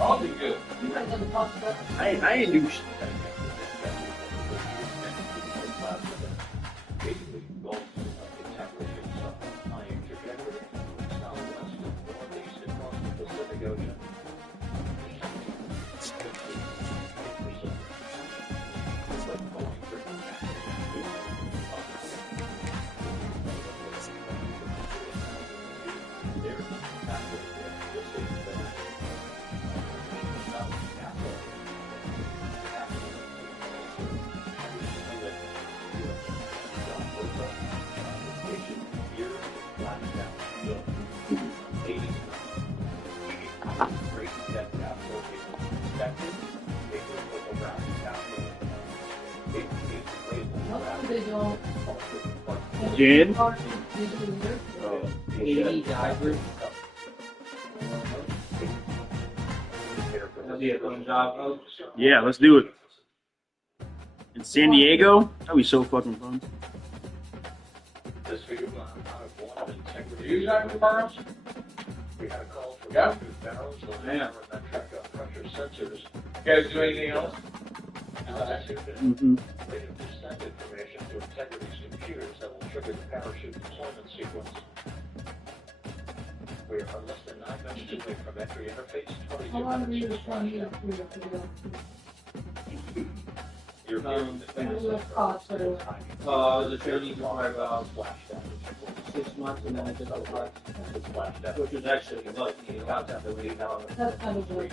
I'll be good. I ain't do shit. Gin? Yeah, let's do it. In San Diego? That'd be so fucking fun. You got any barrels? Yeah. Yeah. You guys do anything else? Mm-hmm. The training for about 6 months, and then I just got which was actually lucky. About that way. That's kind of weird.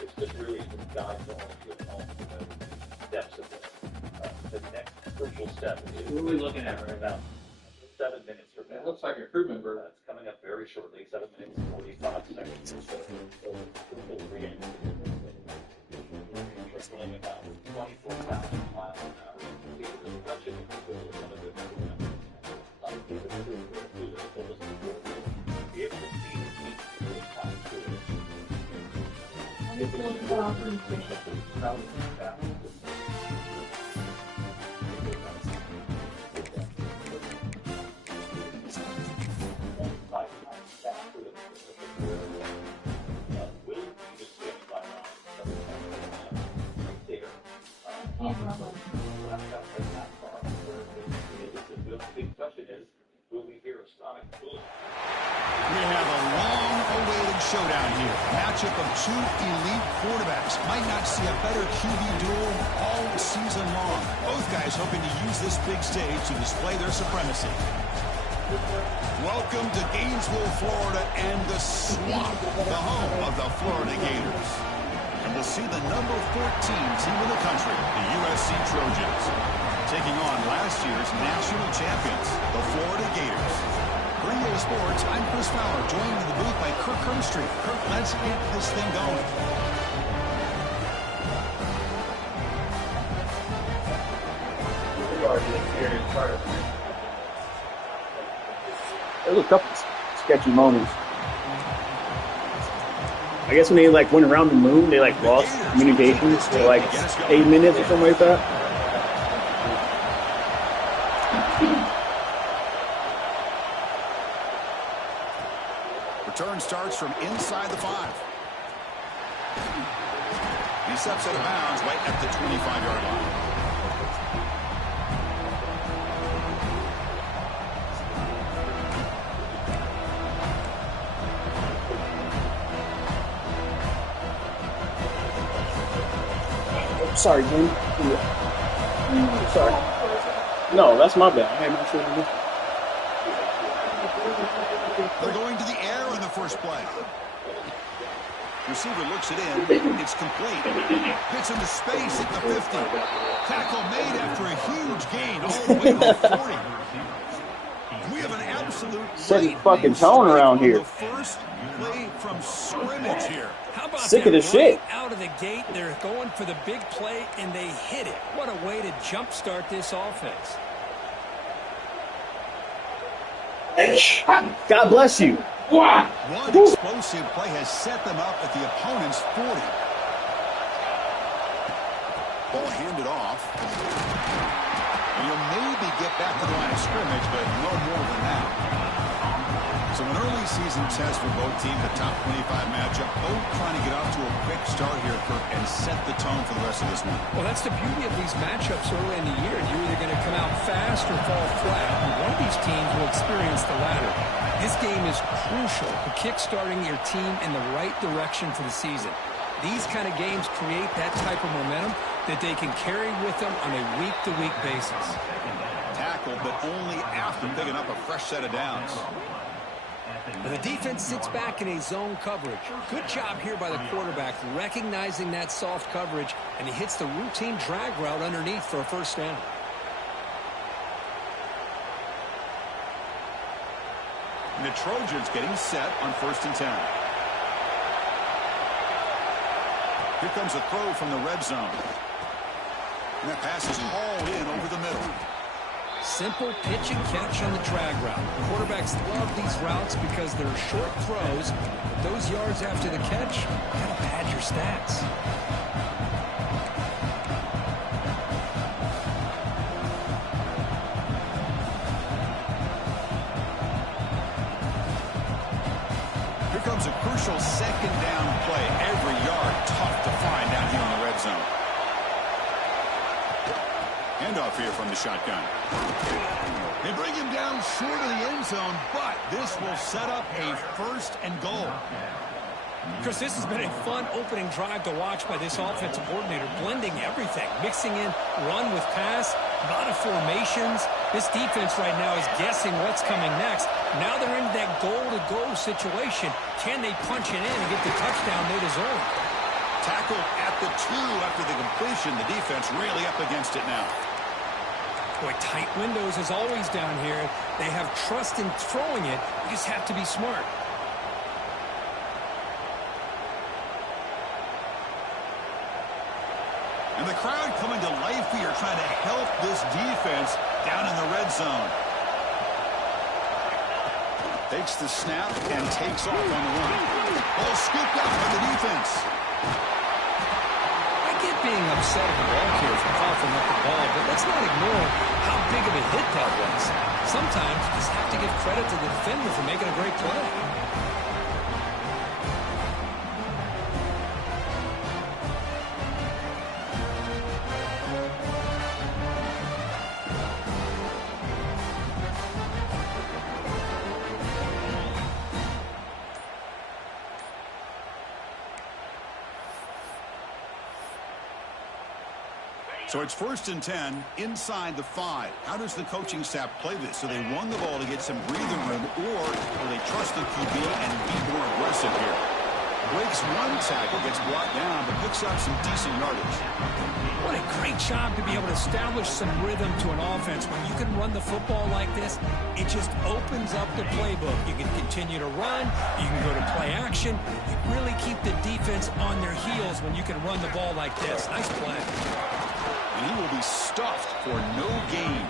It's just really the guide to all the depths of it. The next crucial step is What are we looking at right now? 7 minutes from now. It looks like a crew member. It's coming up very shortly. 7 minutes and 45 seconds. So crucial reading. Whistling about 24,000 miles an hour. We have a long-awaited showdown here. Matchup of two elite quarterbacks. Might not see a better QB duel all season long. Both guys hoping to use this big stage to display their supremacy. Welcome to Gainesville, Florida, and the Swamp, the home of the Florida Gators. And we'll see the number 14 team in the country, the USC Trojans, taking on last year's national champions, the Florida Gators. For EA Sports, I'm Chris Fowler, joined in the booth by Kirk Herbstreit. Kirk, let's get this thing going. There was a couple sketchy moments. I guess when they like went around the moon, they like lost communications for like 8 minutes or something like that. Return starts from inside the 5. He steps out of bounds right at the 25-yard line. Sorry, Jim. Sorry. No, that's my bad. I not sure. They're going to the air in the first play. Receiver looks it in. It's complete. Hits into space at the 50. Tackle made after a huge gain all the way to the 40. We have an absolute Setting lightning fucking tone strike around on here. the first play from scrimmage here. How about Sick that? of this shit. Right out of the gate, they're going for the big play, and they hit it. What a way to jumpstart this offense. God bless you. Wow. One explosive play has set them up at the opponent's 40. Ball handed off. And you'll maybe get back to the line of scrimmage, but no more than that. So an early season test for both teams, a top 25 matchup. Both trying to get off to a quick start here, Kirk, and set the tone for the rest of this one. Well, that's the beauty of these matchups early in the year. You're either going to come out fast or fall flat, and one of these teams will experience the latter. This game is crucial to kick-starting your team in the right direction for the season. These kind of games create that type of momentum that they can carry with them on a week-to-week basis. Tackled, but only after picking up a fresh set of downs. The defense sits back in a zone coverage. Good job here by the quarterback, recognizing that soft coverage, and he hits the routine drag route underneath for a first down. And the Trojans getting set on 1st and 10. Here comes a throw from the red zone. And that pass is hauled in over the middle. Simple pitch and catch on the drag route. Quarterbacks love these routes because they're short throws, but those yards after the catch gotta pad your stats. Here comes a crucial 2nd down play. Every yard tough to find down here in the red zone. Handoff here from the shotgun. They bring him down short of the end zone, but this will set up a 1st and goal. Chris, this has been a fun opening drive to watch by this offensive coordinator, blending everything, mixing in run with pass, a lot of formations. This defense right now is guessing what's coming next. Now they're in that goal-to-go situation. Can they punch it in and get the touchdown they deserve? Tackled at the 2 after the completion. The defense really up against it now. Boy, tight windows as always down here. They have trust in throwing it. You just have to be smart. And the crowd coming to life here, trying to help this defense down in the red zone. Takes the snap and takes off on the run. Ball scooped up by the defense. I get being upset at the ball carriers for coughing up the ball, but let's not ignore how big of a hit that was. Sometimes you just have to give credit to the defender for making a great play. So it's 1st and 10 inside the 5. How does the coaching staff play this? So they run the ball to get some breathing room, or will they trust the QB and be more aggressive here? Breaks one tackle, gets brought down, but picks up some decent yardage. What a great job to be able to establish some rhythm to an offense. When you can run the football like this, it just opens up the playbook. You can continue to run. You can go to play action. You really keep the defense on their heels when you can run the ball like this. Nice play. And he will be stuffed for no gain.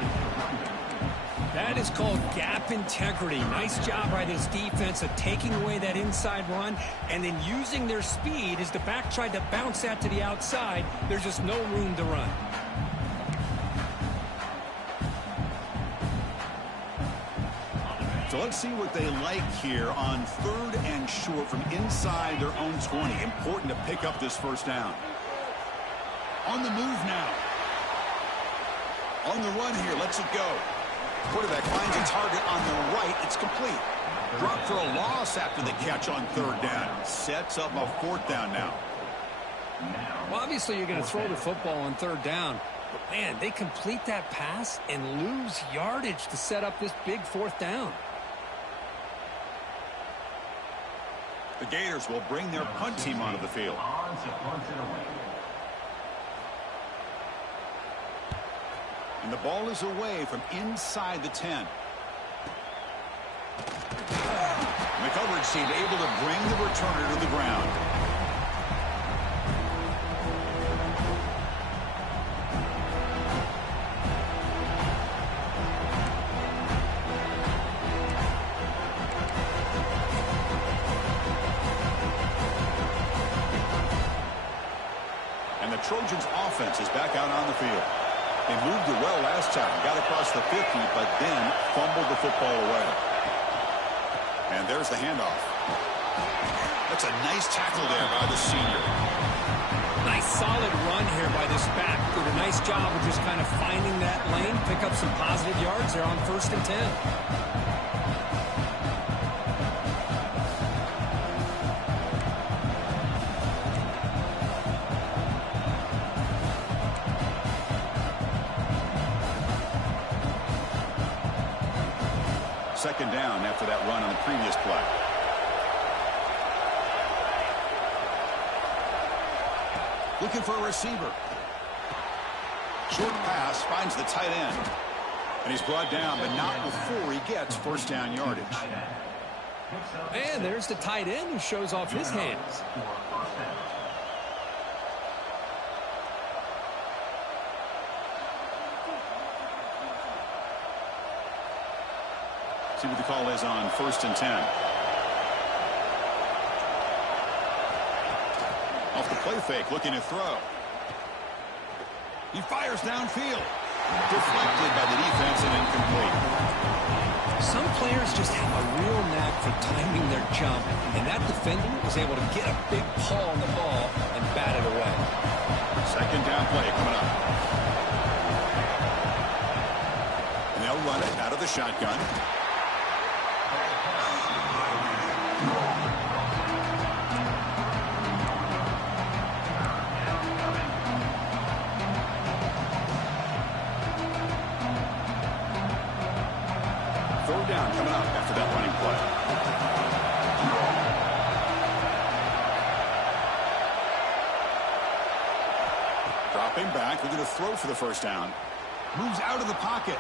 That is called gap integrity. Nice job by this defense of taking away that inside run and then using their speed as the back tried to bounce that to the outside. There's just no room to run. So let's see what they like here on 3rd and short from inside their own 20. Important to pick up this 1st down. On the move now. On the run here, lets it go. Quarterback finds a target on the right. It's complete. Dropped for a loss after the catch on 3rd down. Sets up a 4th down now. Well, obviously you're going to throw the football on 3rd down. But, man, they complete that pass and lose yardage to set up this big 4th down. The Gators will bring their punt team onto the field. And the ball is away from inside the 10. coverage team able to bring the returner to the ground. And the Trojans offense is back out on the field. They moved it well last time, got across the 50, but then fumbled the football away. And there's the handoff. That's a nice tackle there by the senior. Nice solid run here by this back. Did a nice job of just kind of finding that lane, pick up some positive yards there on 1st and 10. Second down after that run on the previous play. Looking for a receiver. Short pass finds the tight end. And he's brought down, but not before he gets first down yardage. And there's the tight end who shows off his hands. See what the call is on 1st and 10. Off the play fake, looking to throw. He fires downfield. Deflected by the defense and incomplete. Some players just have a real knack for timing their jump, and that defender was able to get a big paw on the ball and bat it away. Second down play coming up. And they'll run it out of the shotgun. Third down coming up after that running play. Dropping back, looking to throw for the first down. Moves out of the pocket.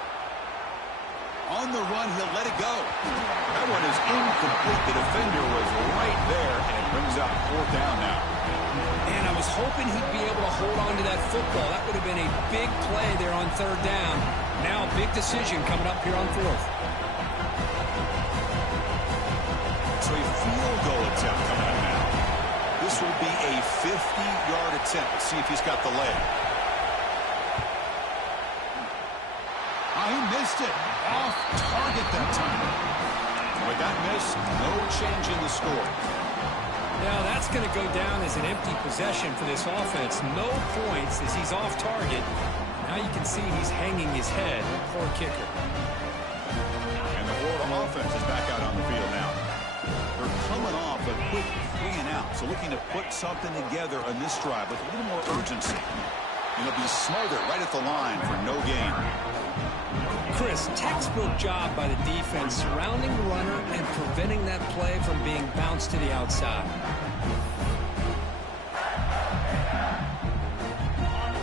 On the run, he'll let it go. That one is incomplete. The defender was right there, and it brings up 4th down now. And I was hoping he'd be able to hold on to that football. That would have been a big play there on 3rd down. Now a big decision coming up here on 4th. So a field goal attempt coming up now. This will be a 50-yard attempt. Let's see if he's got the leg. Oh, he missed it. Off target that time. With that miss, no change in the score. Now that's going to go down as an empty possession for this offense. No points as he's off target. Now you can see he's hanging his head. Poor kicker. And the Florida offense is back out on the field now. They're coming off a quick 3 and out, so looking to put something together on this drive with a little more urgency. And they'll be smothered right at the line for no gain. Chris, textbook job by the defense surrounding the runner and preventing that play from being bounced to the outside.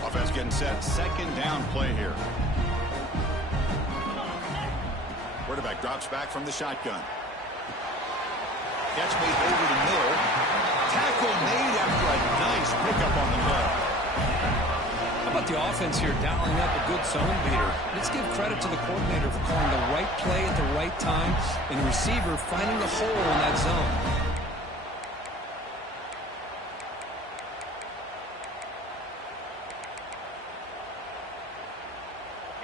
Offense getting set. Second down play here. Quarterback drops back from the shotgun. Catch made over the middle. Tackle made after a nice pickup on the middle. How about the offense here dialing up a good zone beater? Let's give credit to the coordinator for calling the right play at the right time and the receiver finding the hole in that zone.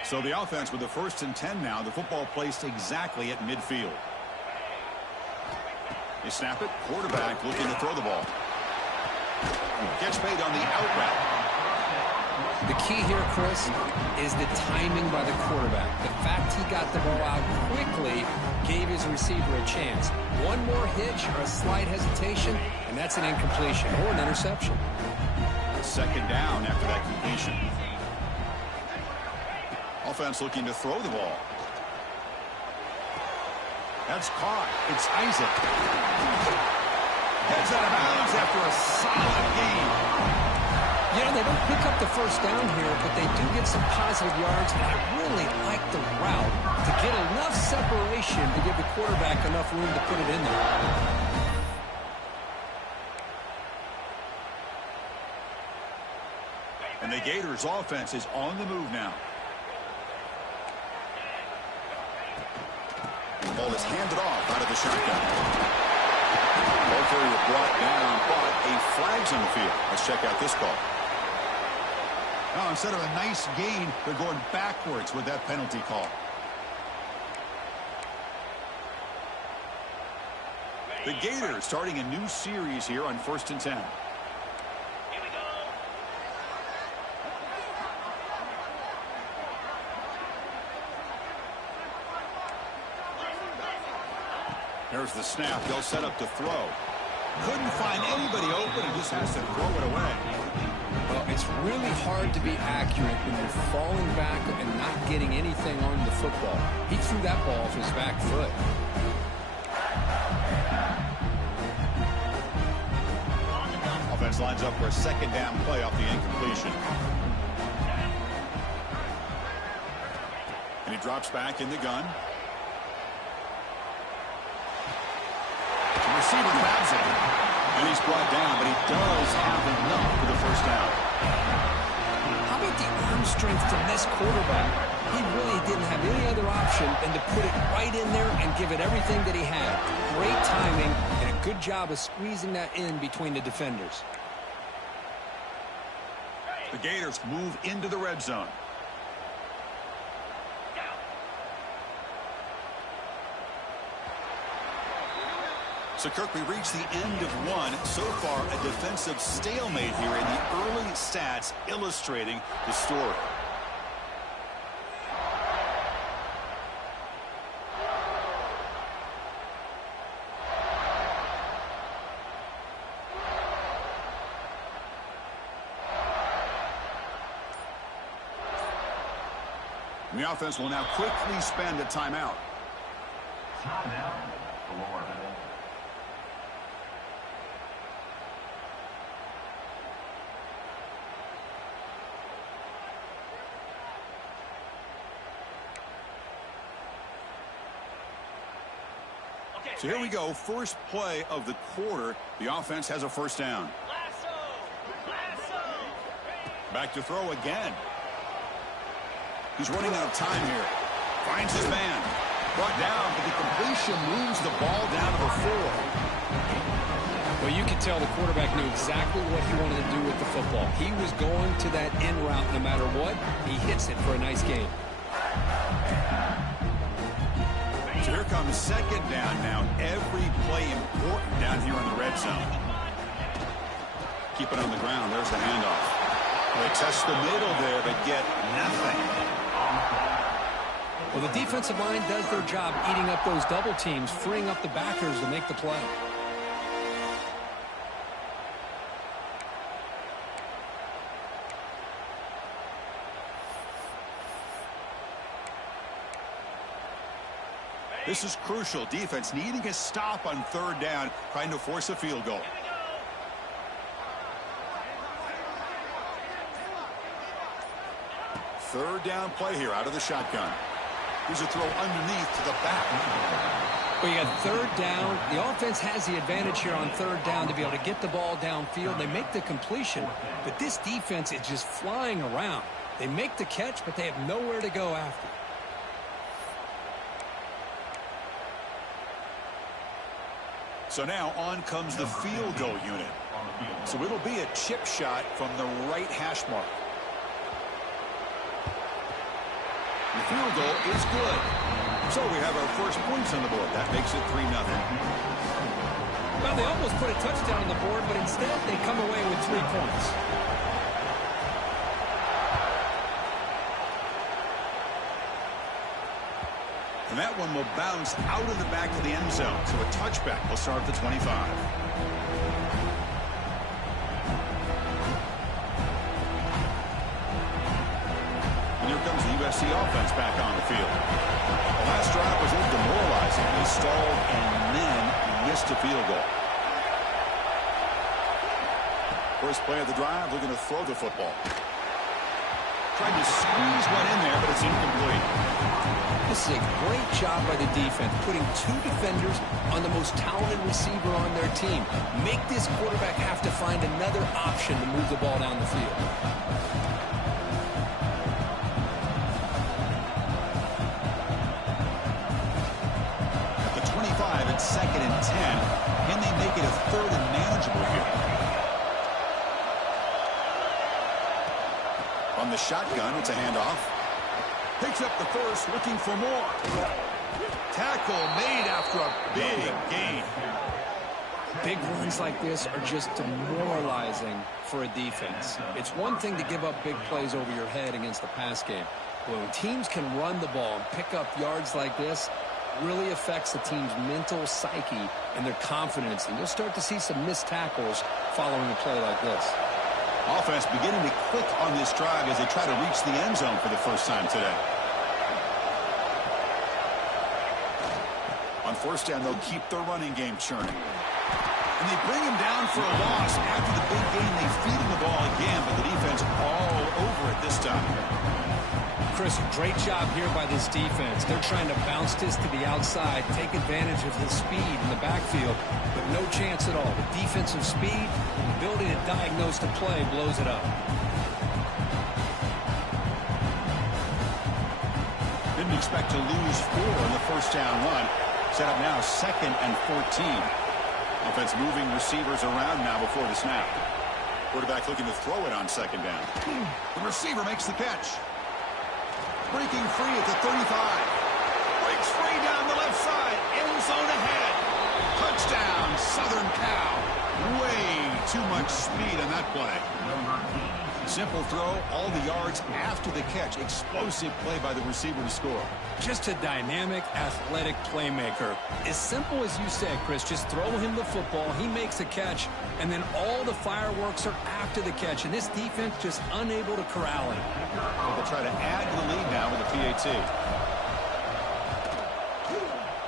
So the offense with the 1st and 10 now. The football placed exactly at midfield. They snap it. Quarterback looking to throw the ball. Catch made on the out route. The key here, Chris, is the timing by the quarterback. The fact he got the ball out quickly gave his receiver a chance. One more hitch or a slight hesitation, and that's an incompletion or an interception. Second down after that completion. Offense looking to throw the ball. That's caught. It's Isaac. Heads out of bounds after a solid game. You know, they don't pick up the first down here, but they do get some positive yards, and I really like the route to get enough separation to give the quarterback enough room to put it in there. And the Gators offense is on the move now. The ball is handed off out of the shotgun. Ball carrier brought down, but a flag's on the field. Let's check out this call. Now, instead of a nice gain, they're going backwards with that penalty call. The Gators starting a new series here on 1st and 10. There's the snap. They'll set up to throw. Couldn't find anybody open and just has to throw it away. Well, it's really hard to be accurate when you're falling back and not getting anything on the football. He threw that ball off his back foot. Offense lines up for a 2nd down play off the incompletion. And he drops back in the gun. The receiver grabs it. And he's brought down, but he does have enough for the 1st down. How about the arm strength from this quarterback? He really didn't have any other option than to put it right in there and give it everything that he had. Great timing and a good job of squeezing that in between the defenders. The Gators move into the red zone. So, Kirk, we reached the end of one. So far, a defensive stalemate here, and the early stats illustrating the story. And the offense will now quickly spend a timeout. Timeout, Florida. So here we go, first play of the quarter. The offense has a 1st down. Back to throw again. He's running out of time here. Finds his man. Brought down, but the completion moves the ball down to the 4. Well, you could tell the quarterback knew exactly what he wanted to do with the football. He was going to that in route no matter what. He hits it for a nice gain. So here comes 2nd down now. Every play important down here in the red zone. Keep it on the ground. There's the handoff. They test the middle there, but get nothing. Well, the defensive line does their job eating up those double teams, freeing up the backers to make the play. This is crucial. Defense needing a stop on 3rd down, trying to force a field goal. Third down play here out of the shotgun. Here's a throw underneath to the back. Well, you got 3rd down. The offense has the advantage here on 3rd down to be able to get the ball downfield. They make the completion, but this defense is just flying around. They make the catch, but they have nowhere to go after. So now on comes the field goal unit. So it'll be a chip shot from the right hash mark. The field goal is good. So we have our first points on the board. That makes it 3-0. Well, they almost put a touchdown on the board, but instead they come away with 3 points. And that one will bounce out of the back of the end zone. So a touchback will start at the 25. And here comes the USC offense back on the field. The last drive was a little demoralizing. They stalled and then missed a field goal. First play of the drive, looking to throw the football. Tried to squeeze one in there, but it's incomplete. This is a great job by the defense, putting two defenders on the most talented receiver on their team. Make this quarterback have to find another option to move the ball down the field. At the 25, it's 2nd and 10. Can they make it a 3rd and manageable here? From the shotgun, it's a handoff. Picks up the first, looking for more. Tackle made after a big gain. Big runs like this are just demoralizing for a defense. It's one thing to give up big plays over your head against the pass game. But when teams can run the ball and pick up yards like this, it really affects the team's mental psyche and their confidence. And you'll start to see some missed tackles following a play like this. Offense beginning to click on this drive as they try to reach the end zone for the first time today. On first down, they'll keep their running game churning. And they bring him down for a loss. After the big gain, they feed him the ball again, but the defense all over it this time. Chris, great job here by this defense. They're trying to bounce this to the outside, take advantage of the speed in the backfield, but no chance at all. The defensive speed, the ability to diagnose the play blows it up. Didn't expect to lose 4 in the first down run. Set up now 2nd and 14. Offense moving receivers around now before the snap. Quarterback looking to throw it on 2nd down. The receiver makes the catch. Breaking free at the 35. Breaks free down the left side. End zone ahead. Touchdown, Southern Cal. Way too much speed on that play. Simple throw, all the yards after the catch. Explosive play by the receiver to score. Just a dynamic, athletic playmaker. As simple as you said, Chris, just throw him the football, he makes a catch, and then all the fireworks are after the catch. And this defense just unable to corral him. They'll try to add to the lead now with a PAT.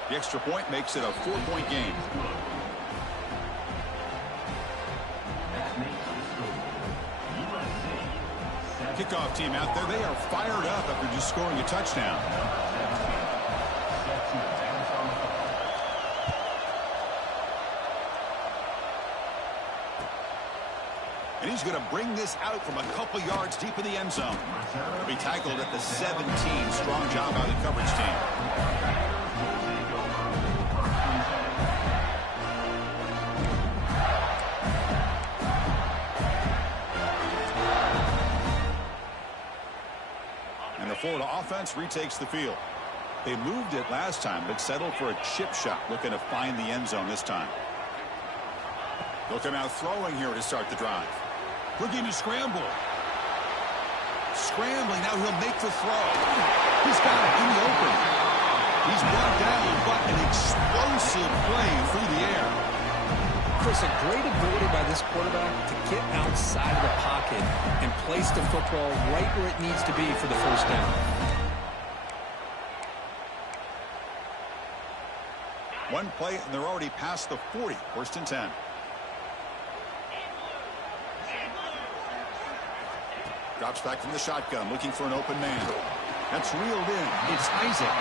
The extra point makes it a 4-point game. Kickoff team out there. They are fired up after just scoring a touchdown. And he's going to bring this out from a couple yards deep in the end zone. He'll be tackled at the 17. Strong job by the coverage team. And the Florida offense retakes the field. They moved it last time, but settled for a chip shot, looking to find the end zone this time. They'll come out throwing here to start the drive. Looking to scramble. Scrambling, now he'll make the throw. He's got it in the open. He's brought down, but an explosive play through the air. Chris, a great ability by this quarterback to get outside of the pocket and place the football right where it needs to be for the first down. One play, and they're already past the 40. 1st and 10. Drops back from the shotgun, looking for an open man. That's reeled in. It's Isaac.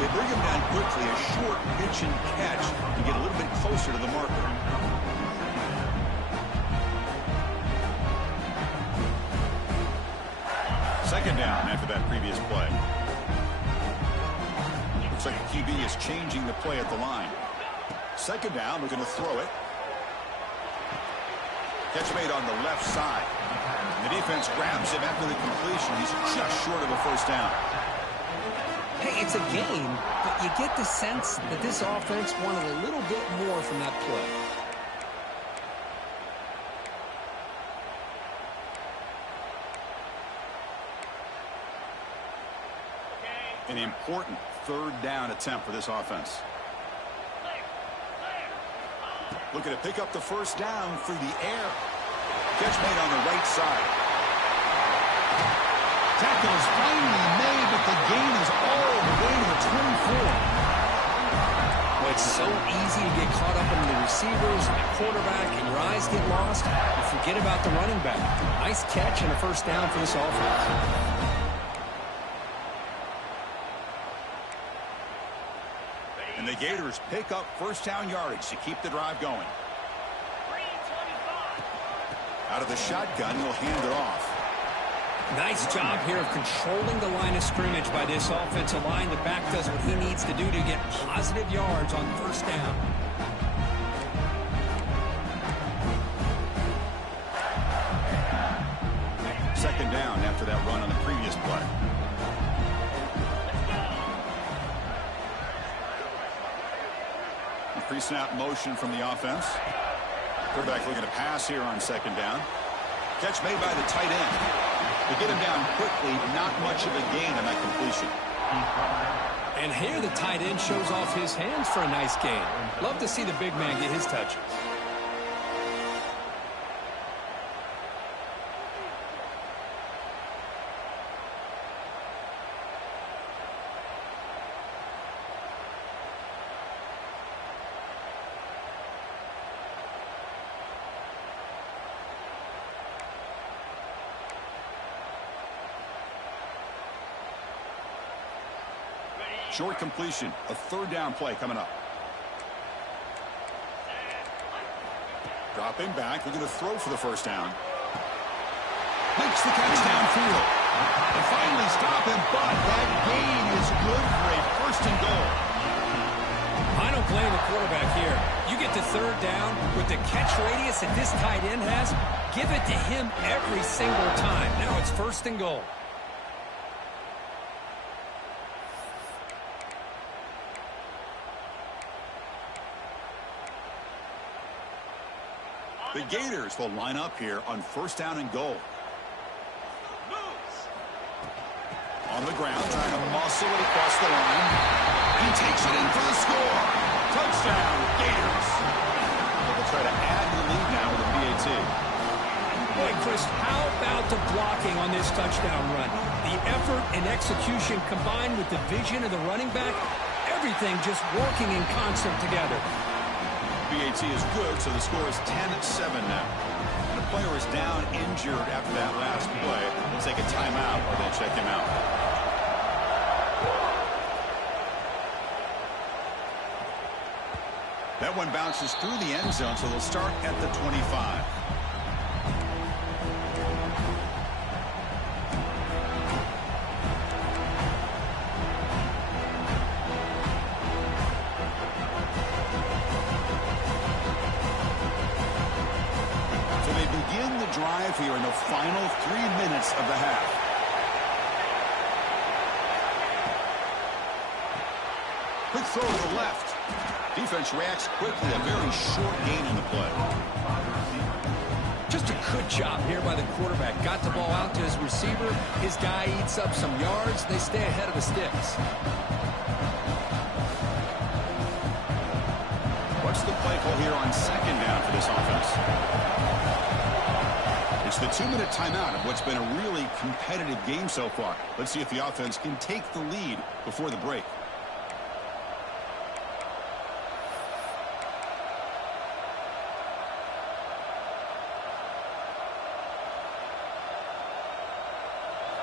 They bring him down quickly, a short pitch and catch to get a little bit closer to the marker. Second down after that previous play. Looks like the QB is changing the play at the line. Second down, looking to throw it. Catch made on the left side. The defense grabs him after the completion. He's just short of a first down. Hey, it's a game, but you get the sense that this offense wanted a little bit more from that play. An important 3rd down attempt for this offense. Looking to pick up the first down through the air. Catch made on the right side. Tackle is finally made, but the gain is all the way to the 24. Well, it's so easy to get caught up in the receivers and the quarterback, and your eyes get lost. You forget about the running back. Nice catch and a first down for this offense. And the Gators pick up first down yardage to keep the drive going. Out of the shotgun, he'll hand it off. Nice job here of controlling the line of scrimmage by this offensive line. The back does what he needs to do to get positive yards on first down. Second down after that run on the previous play. Pre-snap motion from the offense. Quarterback looking to pass here on second down. Catch made by the tight end. To get him down quickly, not much of a gain on that completion. And here the tight end shows off his hands for a nice gain. Love to see the big man get his touches. Short completion, a third down play coming up. Dropping back, looking to throw for the first down. Makes the catch downfield. They finally stop him, but that gain is good for a first and goal. I don't blame the quarterback here. You get to third down with the catch radius that this tight end has, give it to him every single time. Now it's first and goal. The Gators will line up here on first down and goal. On the ground, trying to muscle it across the line. And he takes it in for the score. Touchdown, Gators. They'll try to add to the lead now with a PAT. Boy, Chris, how about the blocking on this touchdown run? The effort and execution combined with the vision of the running back, everything just working in concert together. PAT is good, so the score is 10-7 now. And a player is down injured after that last play. We'll take a timeout or then check him out. That one bounces through the end zone, so they'll start at the 25. Drive here in the final 3 minutes of the half. Quick throw to the left. Defense reacts quickly. A very short gain in the play. Just a good job here by the quarterback. Got the ball out to his receiver. His guy eats up some yards. They stay ahead of the sticks. What's the play call here on second down for this offense? It's the 2-minute timeout of what's been a really competitive game so far. Let's see if the offense can take the lead before the break.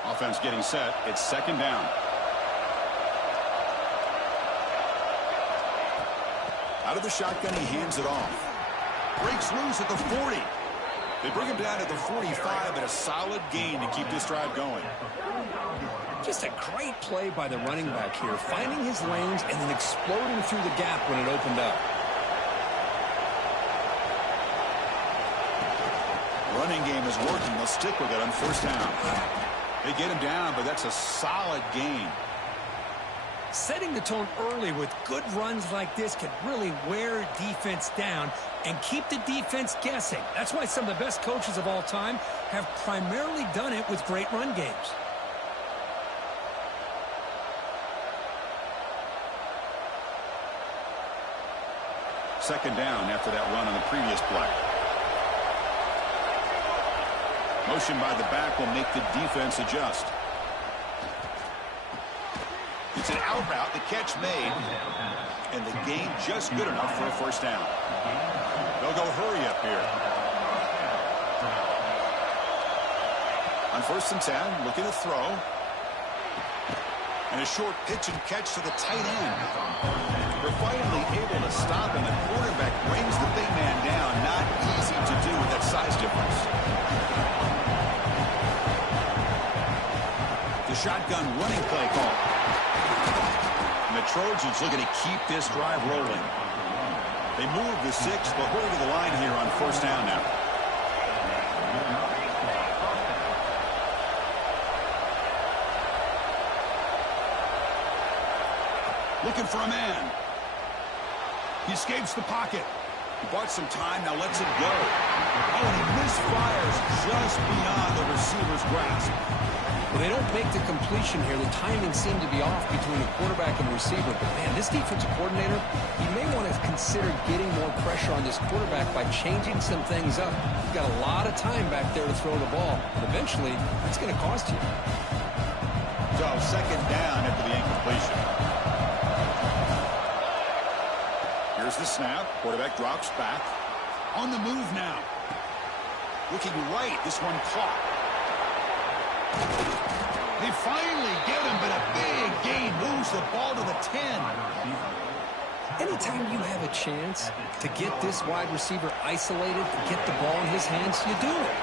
Offense getting set. It's second down. Out of the shotgun, he hands it off. Breaks loose at the 40. They bring him down at the 45, and a solid gain to keep this drive going. Just a great play by the running back here, finding his lanes and then exploding through the gap when it opened up. Running game is working. They'll stick with it on first down. They get him down, but that's a solid gain. Setting the tone early with good runs like this can really wear defense down and keep the defense guessing. That's why some of the best coaches of all time have primarily done it with great run games. Second down after that run on the previous play. Motion by the back will make the defense adjust. It's an out route, the catch made, and the gain just good enough for a first down. They'll go hurry up here. On 1st and 10, looking to throw. And a short pitch and catch to the tight end. They're finally able to stop, and the quarterback brings the big man down. Not easy to do with that size difference. The shotgun running play call. And the Trojans looking to keep this drive rolling. They move the 6, but hurry to the line here on 1st down now. Looking for a man. He escapes the pocket. He bought some time, now lets it go. Oh, and he misfires just beyond the receiver's grasp. Well, they don't make the completion here. The timing seemed to be off between the quarterback and the receiver. But, man, this defensive coordinator, he may want to consider getting more pressure on this quarterback by changing some things up. He's got a lot of time back there to throw the ball. Eventually, it's going to cost you. So, 2nd down after the incompletion. Here's the snap. Quarterback drops back. On the move now. Looking right. This one caught. They finally get him, but a big gain moves the ball to the 10. Anytime you have a chance to get this wide receiver isolated, get the ball in his hands, you do it.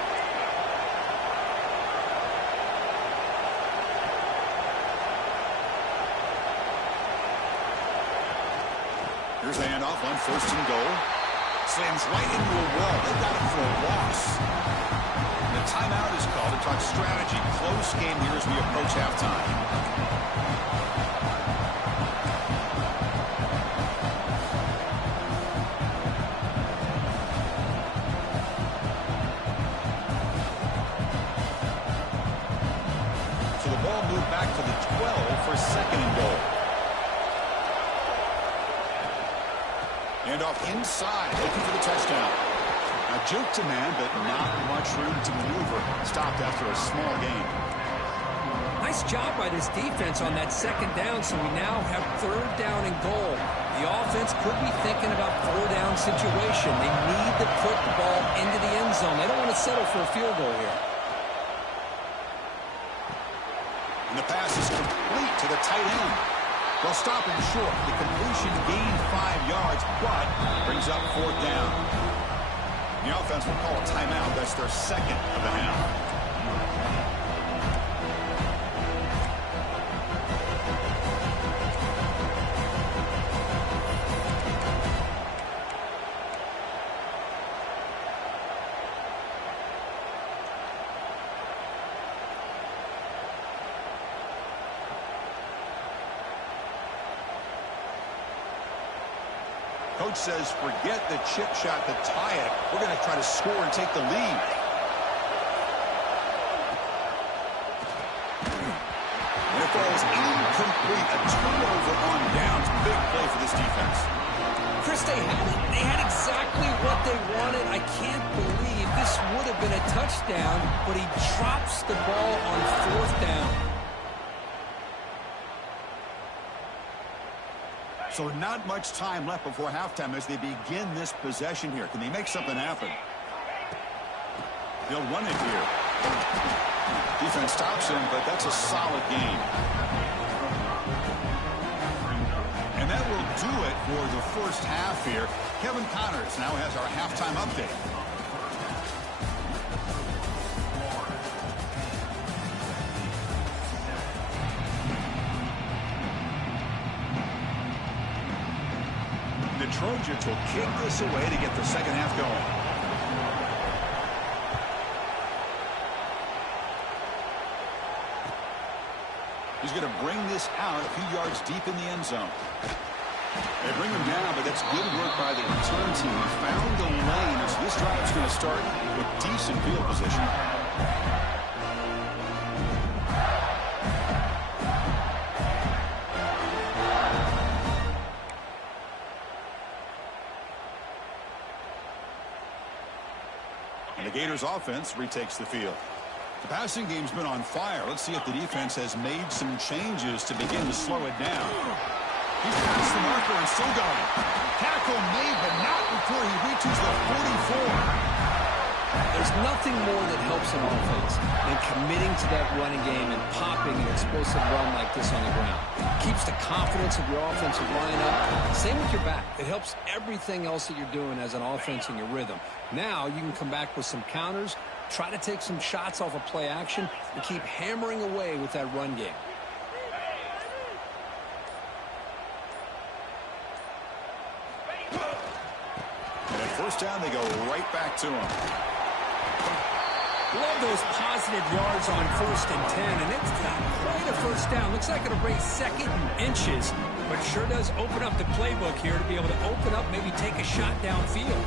Here's the handoff on 1st and goal. Slams right into a wall. They got it for a loss. And the timeout is called to talk strategy. Close game here as we approach halftime. So the ball moved back to the 12 for 2nd and goal. Handoff inside, looking for the touchdown. Now juke to man, but not much room to maneuver. Stopped after a small gain. Nice job by this defense on that 2nd down, so we now have 3rd down and goal. The offense could be thinking about 4-down situation. They need to put the ball into the end zone. They don't want to settle for a field goal here. And the pass is complete to the tight end. They'll stop him short. The completion gained 5 yards, but brings up 4th down. The offense will call a timeout. That's their 2nd of the half. Coach says, forget the chip shot to tie it. We're going to try to score and take the lead. And it falls incomplete. A turnover on downs. Big play for this defense. Chris, they had exactly what they wanted. I can't believe this would have been a touchdown, but he drops the ball on 4th down. So not much time left before halftime as they begin this possession here. Can they make something happen? They'll run it here. Defense stops him, but that's a solid gain. And that will do it for the first half here. Kevin Connors now has our halftime update. The Trojans will kick this away to get the 2nd half going. He's going to bring this out a few yards deep in the end zone. They bring him down, but that's good work by the return team. Found the lane, so this drive's going to start with decent field position. And the Gators offense retakes the field. The passing game's been on fire. Let's see if the defense has made some changes to begin to slow it down. He's past the marker and still going. Tackle made, but not before he reaches the 44. There's nothing more that helps an offense than committing to that running game and popping an explosive run like this on the ground. It keeps the confidence of your offensive line up. Same with your back. It helps everything else that you're doing as an offense in your rhythm. Now you can come back with some counters, try to take some shots off of play action, and keep hammering away with that run game. And at first down, they go right back to him. Love those positive yards on 1st and 10, and it's not quite a first down. Looks like it'll break second and inches, but sure does open up the playbook here to be able to open up, maybe take a shot downfield.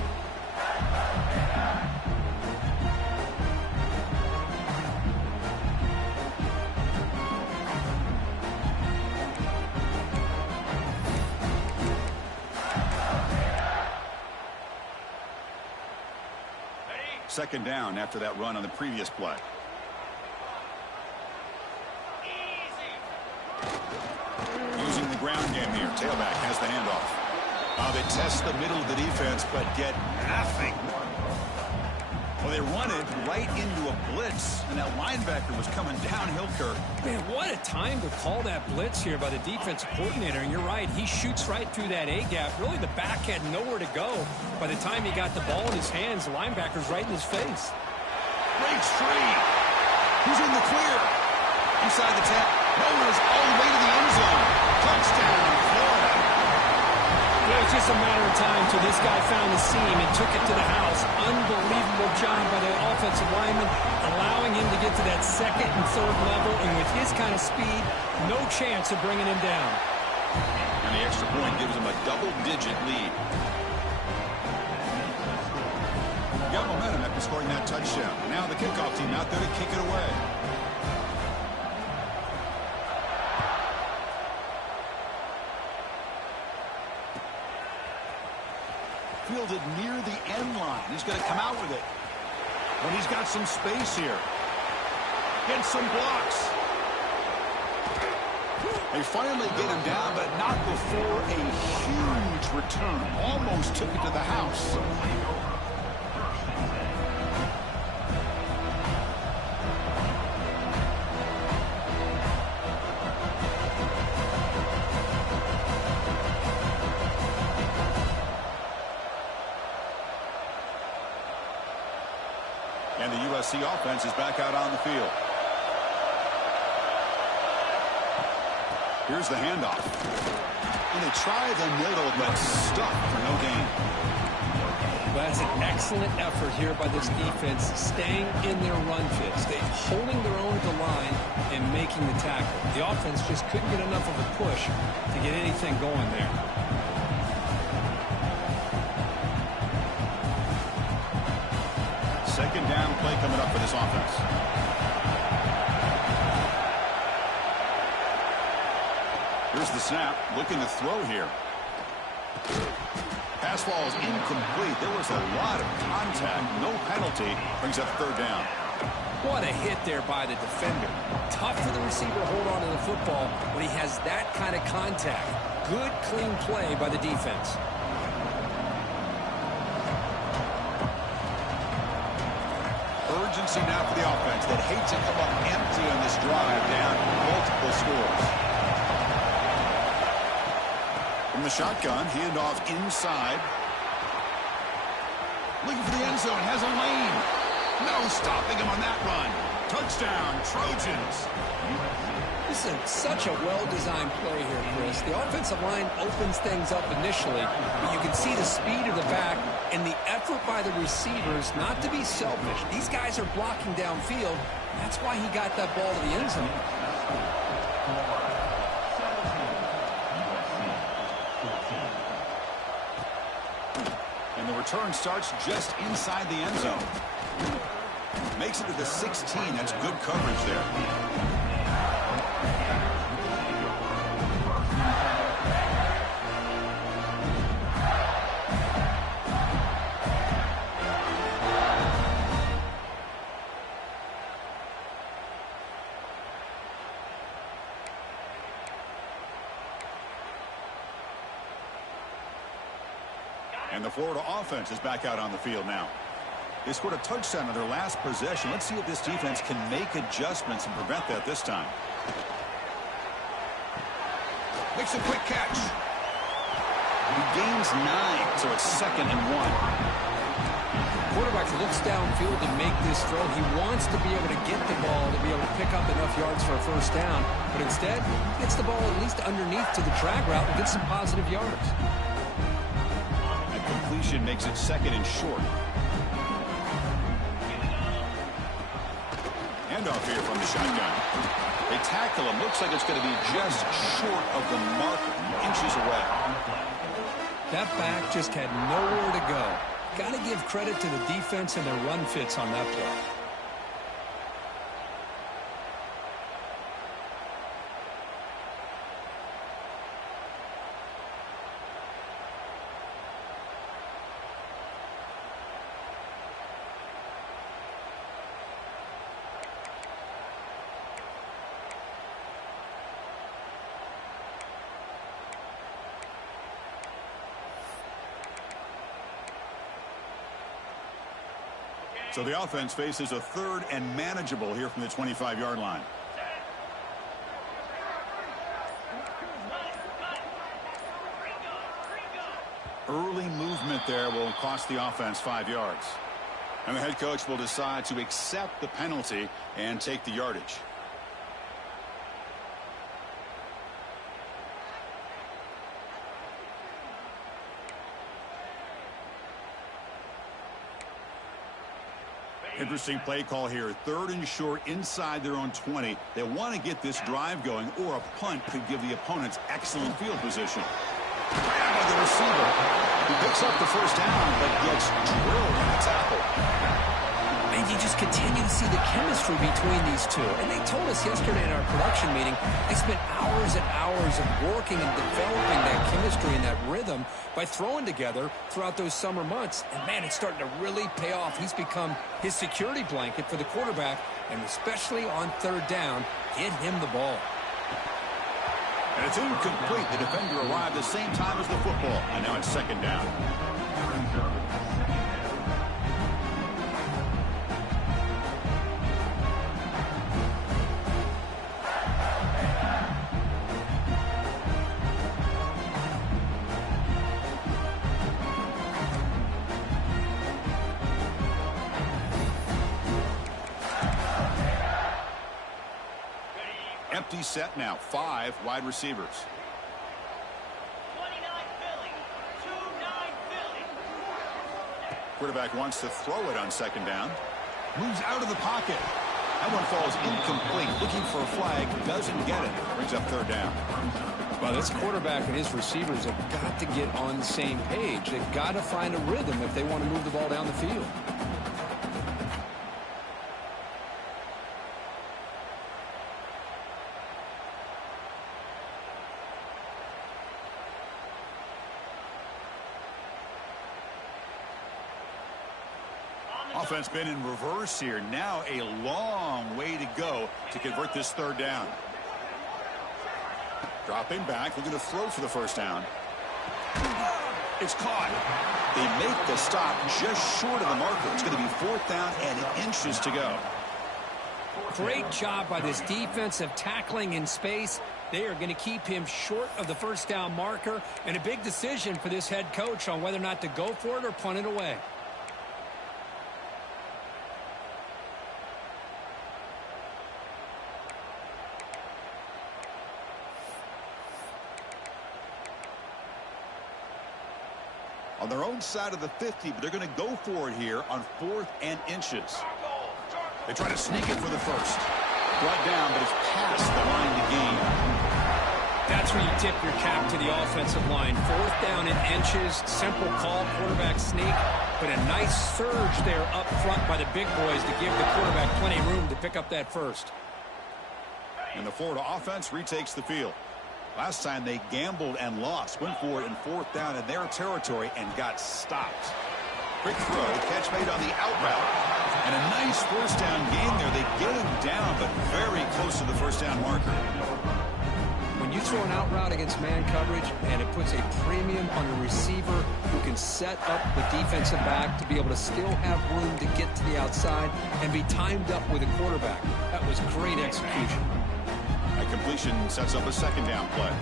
Second down after that run on the previous play. Using the ground game here. Tailback has the handoff. They test the middle of the defense, but get nothing. Well, they run it right into a blitz, and that linebacker was coming downhill, Kirk. Man, what a time to call that blitz here by the defensive coordinator. And you're right, he shoots right through that A-gap. Really, the back had nowhere to go. By the time he got the ball in his hands, the linebacker's right in his face. Breaks free. Who's in the clear? Inside the 10. Rolls all the way to the end zone. Touchdown, Florida. It was just a matter of time till this guy found the seam and took it to the house. Unbelievable job by the offensive lineman, allowing him to get to that second and third level. And with his kind of speed, no chance of bringing him down. And the extra point gives him a double-digit lead. Got momentum after scoring that touchdown. Now the kickoff team out there to kick it away. Fielded near the end line. He's going to come out with it. When he's got some space here. Gets some blocks. They finally get him down, but not before a huge return. Almost took it to the house. And the USC offense is back out on the field. Here's the handoff. And they try the middle, but stuck for no gain. Well, that's an excellent effort here by this defense, staying in their run fits. They're holding their own at the line and making the tackle. The offense just couldn't get enough of a push to get anything going there. Second down play coming up for this offense. Here's the snap. Looking to throw here. Pass ball is incomplete. There was a lot of contact. No penalty. Brings up third down. What a hit there by the defender. Tough for the receiver to hold on to the football when he has that kind of contact. Good, clean play by the defense. Urgency now for the offense that hates to come up empty on this drive, down multiple scores. From the shotgun, handoff inside. Looking for the end zone, has a lane. No stopping him on that run. Touchdown, Trojans. This is such a well-designed play here, Chris. The offensive line opens things up initially, but you can see the speed of the back and the effort by the receivers not to be selfish. These guys are blocking downfield. That's why he got that ball to the end zone. And the return starts just inside the end zone. Makes it to the 16. That's good coverage there. And the Florida offense is back out on the field now. They scored a touchdown on their last possession. Let's see if this defense can make adjustments and prevent that this time. Makes a quick catch. He gains 9, so it's 2nd and 1. Quarterback looks downfield to make this throw. He wants to be able to get the ball to be able to pick up enough yards for a first down, but instead gets the ball at least underneath to the drag route and gets some positive yards. A completion makes it 2nd and short. Handoff here from the shotgun. They tackle him. Looks like it's going to be just short of the mark, inches away. That back just had nowhere to go. Got to give credit to the defense and their run fits on that play. So the offense faces a 3rd and manageable here from the 25-yard line. Early movement there will cost the offense 5 yards. And the head coach will decide to accept the penalty and take the yardage. Interesting play call here. 3rd and short inside their own 20. They want to get this drive going, or a punt could give the opponents excellent field position. Grabbed by the receiver, who picks up the first down, but gets drilled on the tackle. And you just continue to see the chemistry between these two. And they told us yesterday in our production meeting, they spent hours and hours of working and developing that chemistry and that rhythm by throwing together throughout those summer months. And, man, it's starting to really pay off. He's become his security blanket for the quarterback, and especially on 3rd down, get him the ball. And it's incomplete. The defender arrived the same time as the football, and now it's 2nd down. Empty set now. 5 wide receivers. 29 Philly. 2-9 Philly. Quarterback wants to throw it on 2nd down. Moves out of the pocket. That one falls incomplete. Looking for a flag. Doesn't get it. Brings up 3rd down. Well, this quarterback and his receivers have got to get on the same page. They've got to find a rhythm if they want to move the ball down the field. Offense been in reverse here. Now a long way to go to convert this 3rd down. Dropping back, looking to throw for the first down. It's caught. They make the stop just short of the marker. It's going to be 4th down and inches to go. Great job by this defensive tackling in space. They are going to keep him short of the first down marker, and a big decision for this head coach on whether or not to go for it or punt it away. On their own side of the 50, but they're going to go for it here on 4th and inches. They try to sneak it for the first. Brought down, but it's past the line to gain. That's where you tip your cap to the offensive line. 4th down in inches, simple call, quarterback sneak, but a nice surge there up front by the big boys to give the quarterback plenty of room to pick up that first. And the Florida offense retakes the field. Last time they gambled and lost. Went for it in 4th down in their territory and got stopped. Quick throw, catch made on the out route. And a nice first down gain there. They get him down, but very close to the first down marker. When When you throw an out route against man coverage, and it puts a premium on a receiver who can set up the defensive back to be able to still have room to get to the outside and be timed up with a quarterback. That was great execution. A completion sets up a second down play.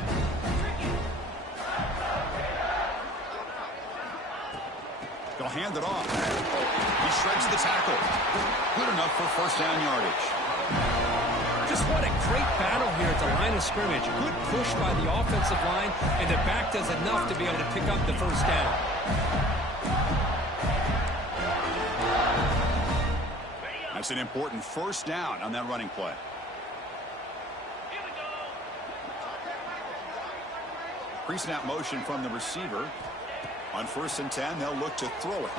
They'll hand it off. He shreds the tackle. Good enough for first down yardage. Just what a great battle here at the line of scrimmage. Good push by the offensive line, and the back does enough to be able to pick up the first down. That's an important first down on that running play. Here we go. Pre-snap motion from the receiver. On 1st and 10, they'll look to throw it.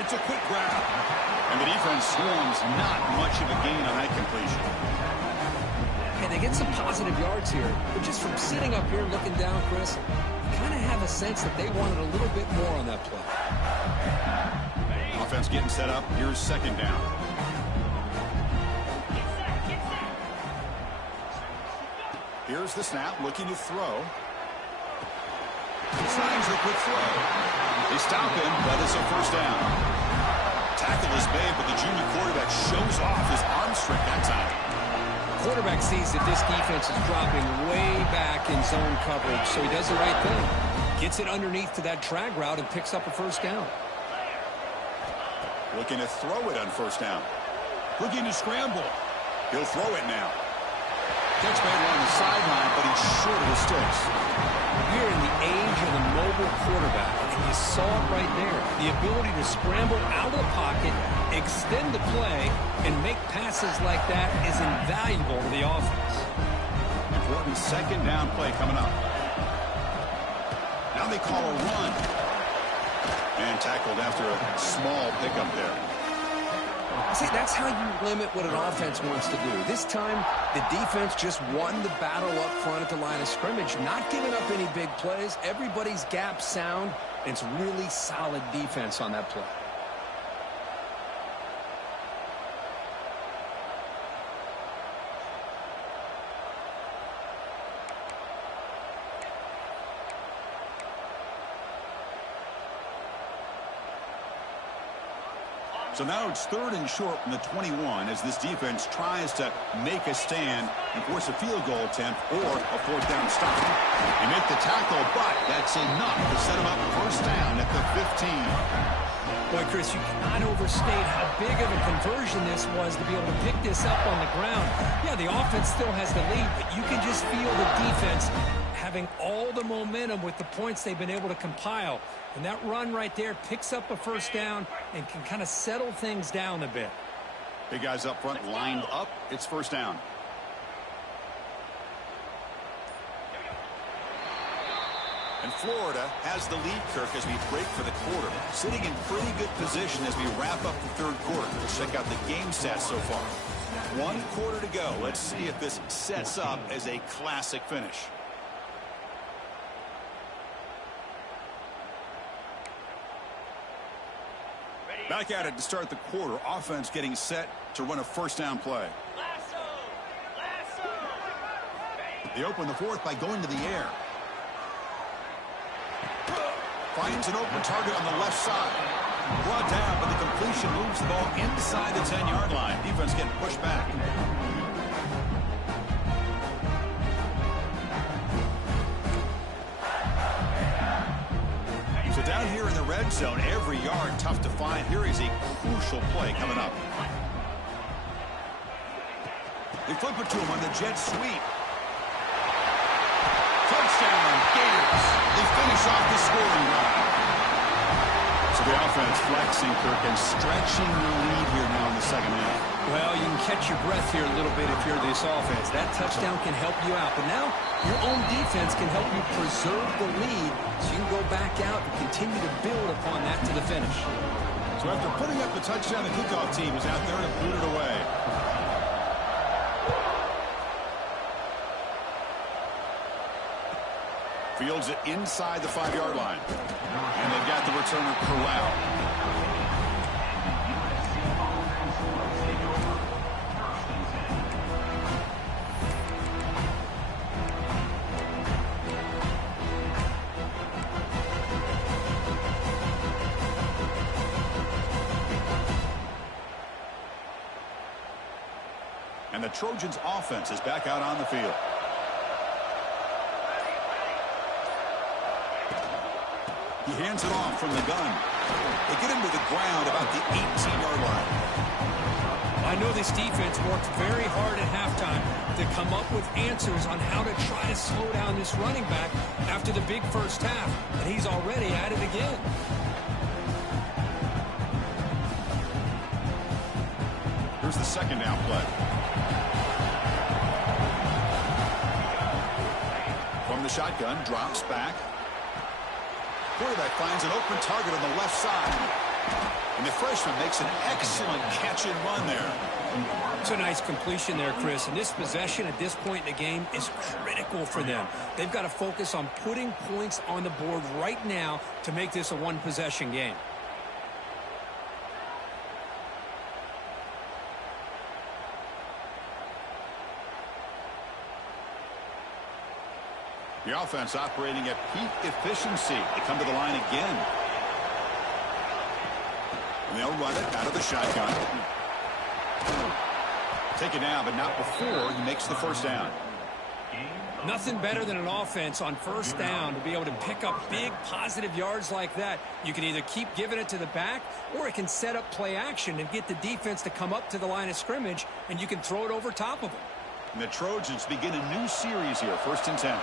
It's a quick grab. And the defense swarms not much of a gain on that completion. Hey, they get some positive yards here, but just from sitting up here looking down, Chris, you kind of have a sense that they wanted a little bit more on that play. Offense getting set up. Here's second down. Get set. Here's the snap, looking to throw. Signs the quick throw. They stop him, but it's a first down. Tackle is made, but the junior quarterback shows off his arm strength that time. Quarterback sees that this defense is dropping way back in zone coverage, so he does the right thing. Gets it underneath to that drag route and picks up a first down. Looking to throw it on first down. Looking to scramble. He'll throw it now. Catch made along the sideline, but he's short of the sticks. We're in the age of the mobile quarterback, and you saw it right there. The ability to scramble out of the pocket, extend the play, and make passes like that is invaluable to the offense. Important second down play coming up. Now they call a run. And tackled after a small pickup there. See, that's how you limit what an offense wants to do. This time, the defense just won the battle up front at the line of scrimmage, not giving up any big plays. Everybody's gap sound, and it's really solid defense on that play. So now it's 3rd and short from the 21 as this defense tries to make a stand and force a field goal attempt or a 4th down stop. They make the tackle, but that's enough to set them up first down at the 15. Boy, Chris, you cannot overstate how big of a conversion this was to be able to pick this up on the ground. Yeah, the offense still has the lead, but you can just feel the defense having all the momentum with the points they've been able to compile. And that run right there picks up a first down and can kind of settle things down a bit. Big guys up front lined up. It's first down. And Florida has the lead, Kirk, as we break for the quarter. Sitting in pretty good position as we wrap up the 3rd quarter. Let's check out the game stats so far. 1 quarter to go. Let's see if this sets up as a classic finish. Back at it to start the quarter. Offense getting set to run a first down play. Lasso. They open the 4th by going to the air. Finds an open target on the left side. Brought down, but the completion moves the ball inside the 10-yard line. Defense getting pushed back. So down here in the red zone, every yard tough to find. Here is a crucial play coming up. They flip it to him on the jet sweep. Touchdown, Gators. They finish off the scoring drive. So the offense flexing, Kirk, and stretching the lead here now in the second half. Well, you can catch your breath here a little bit if you're this offense. That touchdown can help you out. But now your own defense can help you preserve the lead so you can go back out and continue to build upon that to the finish. So after putting up the touchdown, the kickoff team is out there and boot it away. Fields it inside the 5-yard line. And they've got the returner corralled. And the Trojans offense is back out on the field. He hands it off from the gun. They get him to the ground about the 18-yard line. I know this defense worked very hard at halftime to come up with answers on how to try to slow down this running back after the big first half, and he's already at it again. Here's the second down play. From the shotgun, drops back. Quarterback finds an open target on the left side. And the freshman makes an excellent catch and run there. It's a nice completion there, Chris. And this possession at this point in the game is critical for them. They've got to focus on putting points on the board right now to make this a one-possession game. The offense operating at peak efficiency. They come to the line again. And they'll run it out of the shotgun. Take it down, but not before he makes the first down. Nothing better than an offense on first down to be able to pick up big positive yards like that. You can either keep giving it to the back, or it can set up play action and get the defense to come up to the line of scrimmage, and you can throw it over top of them. And the Trojans begin a new series here, 1st and 10.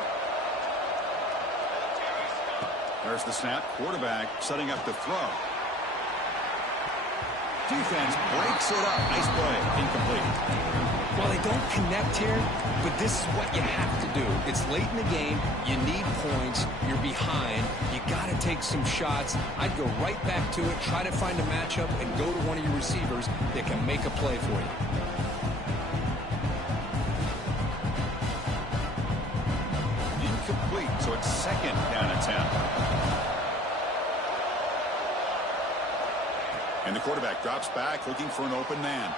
There's the snap. Quarterback setting up the throw. Defense breaks it up. Nice play. Incomplete. Well, they don't connect here, but this is what you have to do. It's late in the game. You need points. You're behind. You got to take some shots. I'd go right back to it, try to find a matchup, and go to one of your receivers that can make a play for you. Incomplete, so it's 2nd down and 10. And the quarterback drops back, looking for an open man.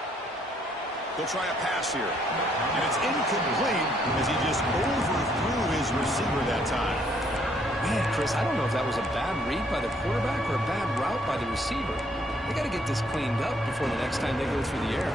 He'll try a pass here. And it's incomplete as he just overthrew his receiver that time. Man, Chris, I don't know if that was a bad read by the quarterback or a bad route by the receiver. They got to get this cleaned up before the next time they go through the air.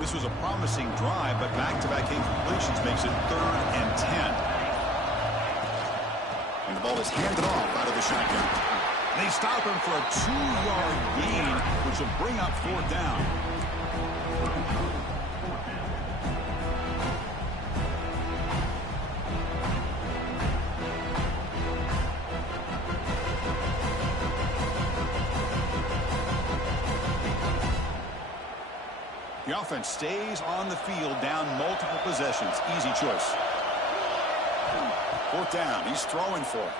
This was a promising drive, but back-to-back incompletions makes it 3rd and 10. And the ball is handed off out of the shotgun. They stop him for a 2-yard gain, which will bring up 4th down. The offense stays on the field, down multiple possessions. Easy choice. 4th down. He's throwing for it.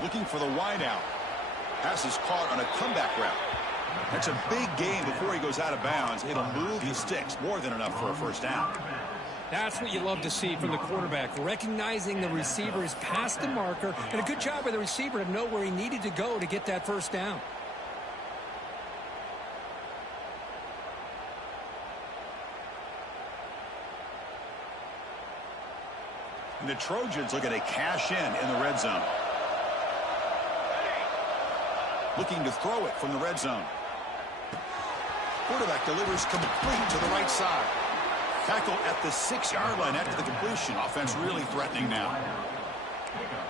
Looking for the wide out. Pass is caught on a comeback route. That's a big gain before he goes out of bounds. It'll move the sticks. More than enough for a 1st down. That's what you love to see from the quarterback, recognizing the receiver is past the marker, and a good job by the receiver to know where he needed to go to get that 1st down. And the Trojans looking to cash in the red zone. Looking to throw it from the red zone. Quarterback delivers complete to the right side. Tackle at the 6-yard line after the completion. Offense really threatening now.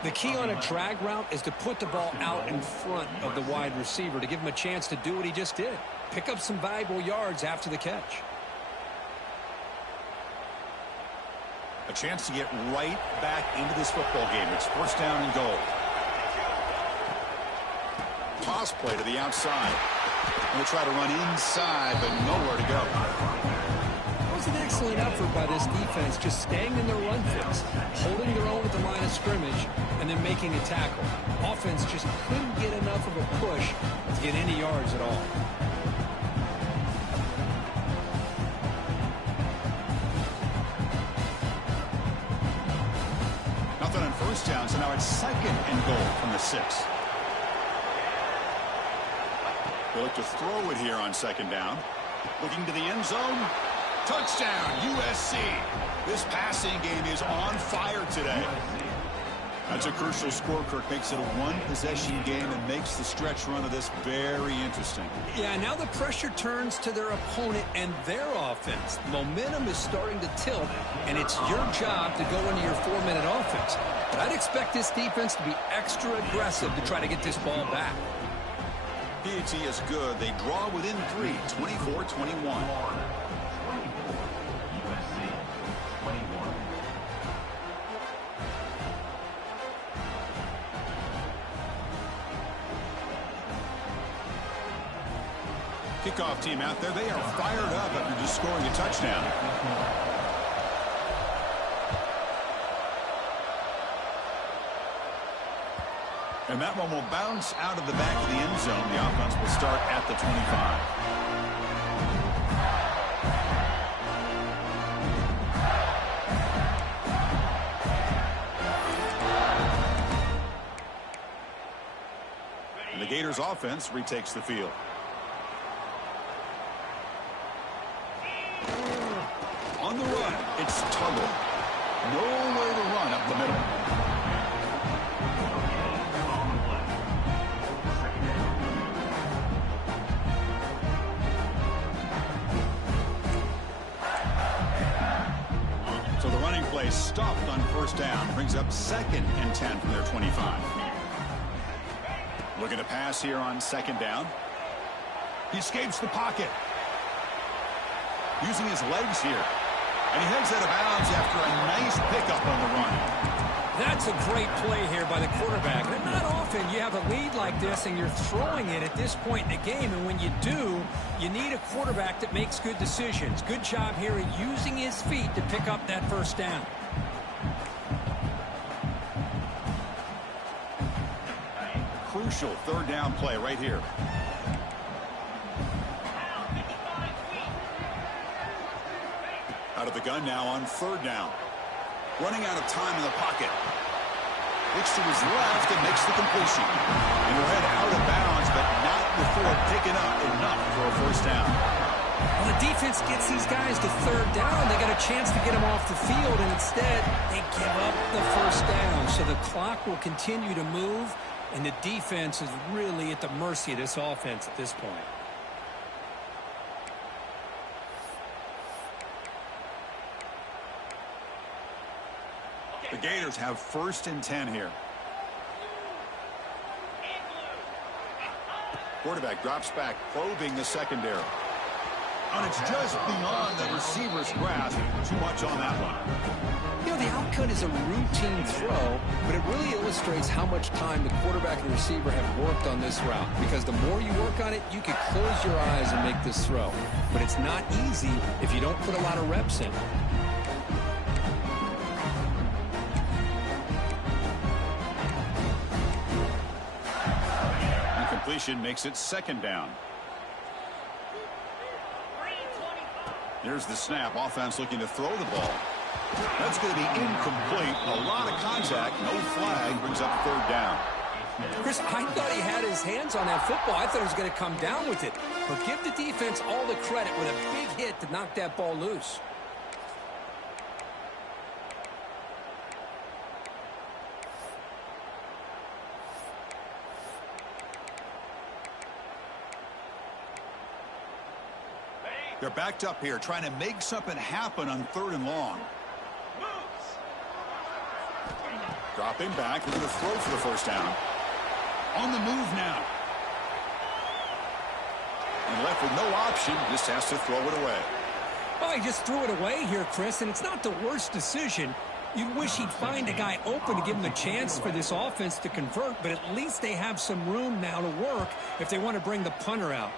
The key on a drag route is to put the ball out in front of the wide receiver to give him a chance to do what he just did. Pick up some valuable yards after the catch. A chance to get right back into this football game. It's 1st down and goal. Toss play to the outside. We'll try to run inside, but nowhere to go. It was an excellent effort by this defense, just staying in their run fits, holding their own at the line of scrimmage, and then making a tackle. Offense just couldn't get enough of a push to get any yards at all. Nothing on 1st down, so now it's second and goal from the 6. They look to throw it here on second down. Looking to the end zone. Touchdown, USC. This passing game is on fire today. That's a crucial score. Kirk makes it a one-possession game and makes the stretch run of this very interesting. Yeah, now the pressure turns to their opponent and their offense. Momentum is starting to tilt, and it's your job to go into your 4-minute offense. But I'd expect this defense to be extra aggressive to try to get this ball back. PAT is good. They draw within 3, 24-21. Kickoff team out there. They are fired up after just scoring a touchdown. And that one will bounce out of the back of the end zone. The offense will start at the 25. And the Gators offense retakes the field. On the run, it's Tuggle. Nowhere to run up the middle. So the running play stopped on first down. Brings up second and 10 from their 25. Looking to pass here on second down. He escapes the pocket. Using his legs here. And he heads out of bounds after a nice pickup on the run. That's a great play here by the quarterback. And not often you have a lead like this and you're throwing it at this point in the game. And when you do, you need a quarterback that makes good decisions. Good job here at using his feet to pick up that first down. Crucial third down play right here. Out of the gun now on third down. Running out of time in the pocket. Looks to his left and makes the completion. And he'll head out of bounds, but not before picking up enough for a first down. Well, the defense gets these guys to third down. They got a chance to get them off the field, and instead they give up the first down. So the clock will continue to move, and the defense is really at the mercy of this offense at this point. The Gators have first and 10 here. Quarterback drops back, probing the secondary. And it's just beyond the receiver's grasp. Too much on that one. You know, the outcut is a routine throw, but it really illustrates how much time the quarterback and receiver have worked on this route. Because the more you work on it, you can close your eyes and make this throw. But it's not easy if you don't put a lot of reps in. Completion makes it second down. Here's the snap. Offense looking to throw the ball. That's going to be incomplete. A lot of contact. No flag. Brings up third down. Chris, I thought he had his hands on that football. I thought he was going to come down with it. But give the defense all the credit with a big hit to knock that ball loose. They're backed up here, trying to make something happen on third and long. Dropping back, looking to throw for the first down. On the move now. And left with no option, just has to throw it away. Oh, he just threw it away here, Chris, and it's not the worst decision. You'd wish he'd find a guy open to give him the chance for this offense to convert, but at least they have some room now to work if they want to bring the punter out.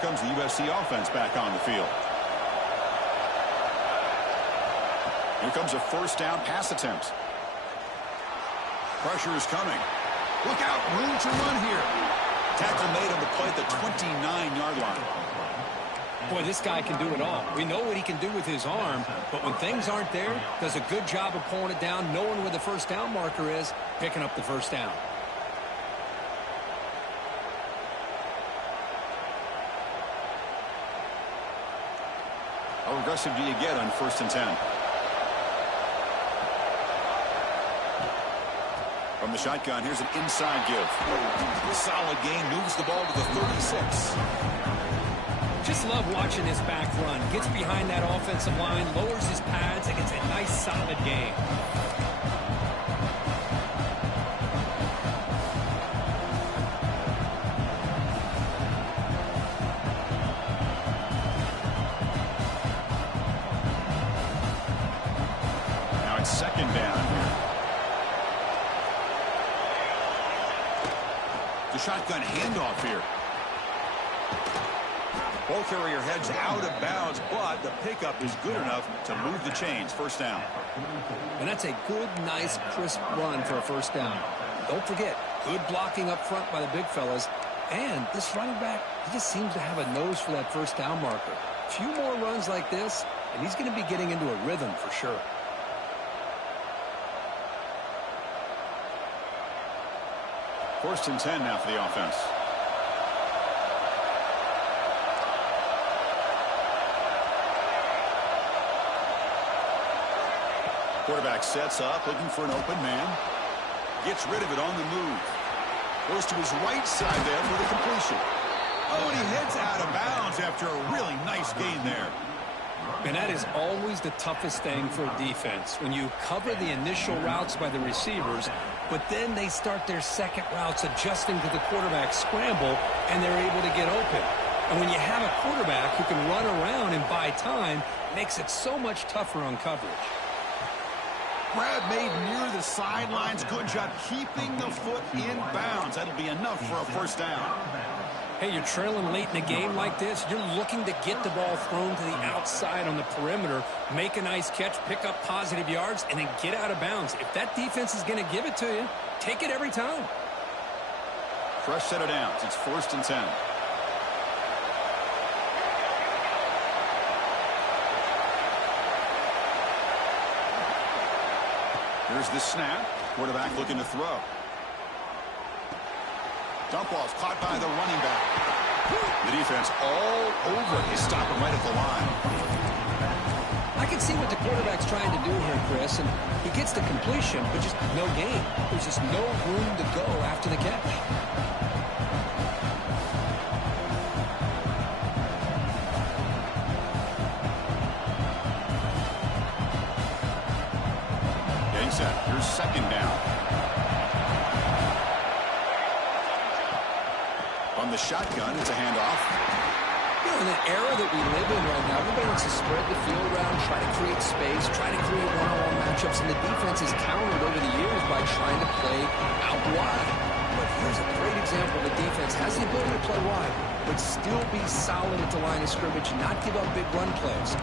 comes the USC offense back on the field. Here comes a first down pass attempt. Pressure is coming. Look out, room to run here. Tackle made on the play at the 29-yard line. Boy, this guy can do it all. We know what he can do with his arm, but when things aren't there, does a good job of pulling it down, knowing where the first down marker is, picking up the first down. How aggressive do you get on 1st and 10? From the shotgun, here's an inside give. Solid gain, moves the ball to the 36. Just love watching this back run. Gets behind that offensive line, lowers his pads, and gets a nice solid gain. Now it's 2nd down here. The shotgun handoff here. Ball carrier heads out of bounds, but the pickup is good enough to move the chains. 1st down. And that's a good, nice, crisp run for a first down. Don't forget, good blocking up front by the big fellas. And this running back, he just seems to have a nose for that first down marker. A few more runs like this, and he's going to be getting into a rhythm for sure. First and 10 now for the offense. Quarterback sets up, looking for an open man. Gets rid of it on the move. Goes to his right side there for the completion. Oh, and he heads out of bounds after a really nice gain there. And that is always the toughest thing for a defense. When you cover the initial routes by the receivers, but then they start their second routes adjusting to the quarterback scramble, and they're able to get open. And when you have a quarterback who can run around and buy time, it makes it so much tougher on coverage. Grab made near the sidelines. Good job keeping the foot in bounds. That'll be enough for a first down. Hey, you're trailing late in a game like this. You're looking to get the ball thrown to the outside on the perimeter, make a nice catch, pick up positive yards, and then get out of bounds. If that defense is going to give it to you, take it every time. Fresh set of downs. It's 1st and 10. Here's the snap. Quarterback looking to throw. Dump ball's caught by the running back. The defense all over. They stop him right at the line. I can see what the quarterback's trying to do here, Chris, and he gets the completion, but just no gain. There's just no room to go after the catch. Getting set. Here's 2nd down. On the shotgun, it's a handoff. You know, in the era that we live in right now, everybody wants to spread the field around, try to create space, try to create one-on-one matchups, and the defense has countered over the years by trying to play out wide. But here's a great example. The defense has the ability to play wide, but still be solid at the line of scrimmage, not give up big run plays.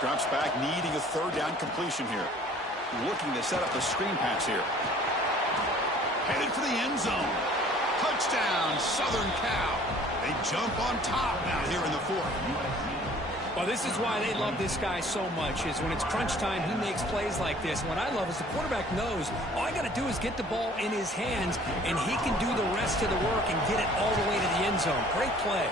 Drops back, needing a 3rd down completion here. Looking to set up the screen pass here. Headed for the end zone. Touchdown, Southern Cal. They jump on top now here in the 4th. Well, this is why they love this guy so much, is when it's crunch time, he makes plays like this. What I love is the quarterback knows all I got to do is get the ball in his hands, and he can do the rest of the work and get it all the way to the end zone. Great play.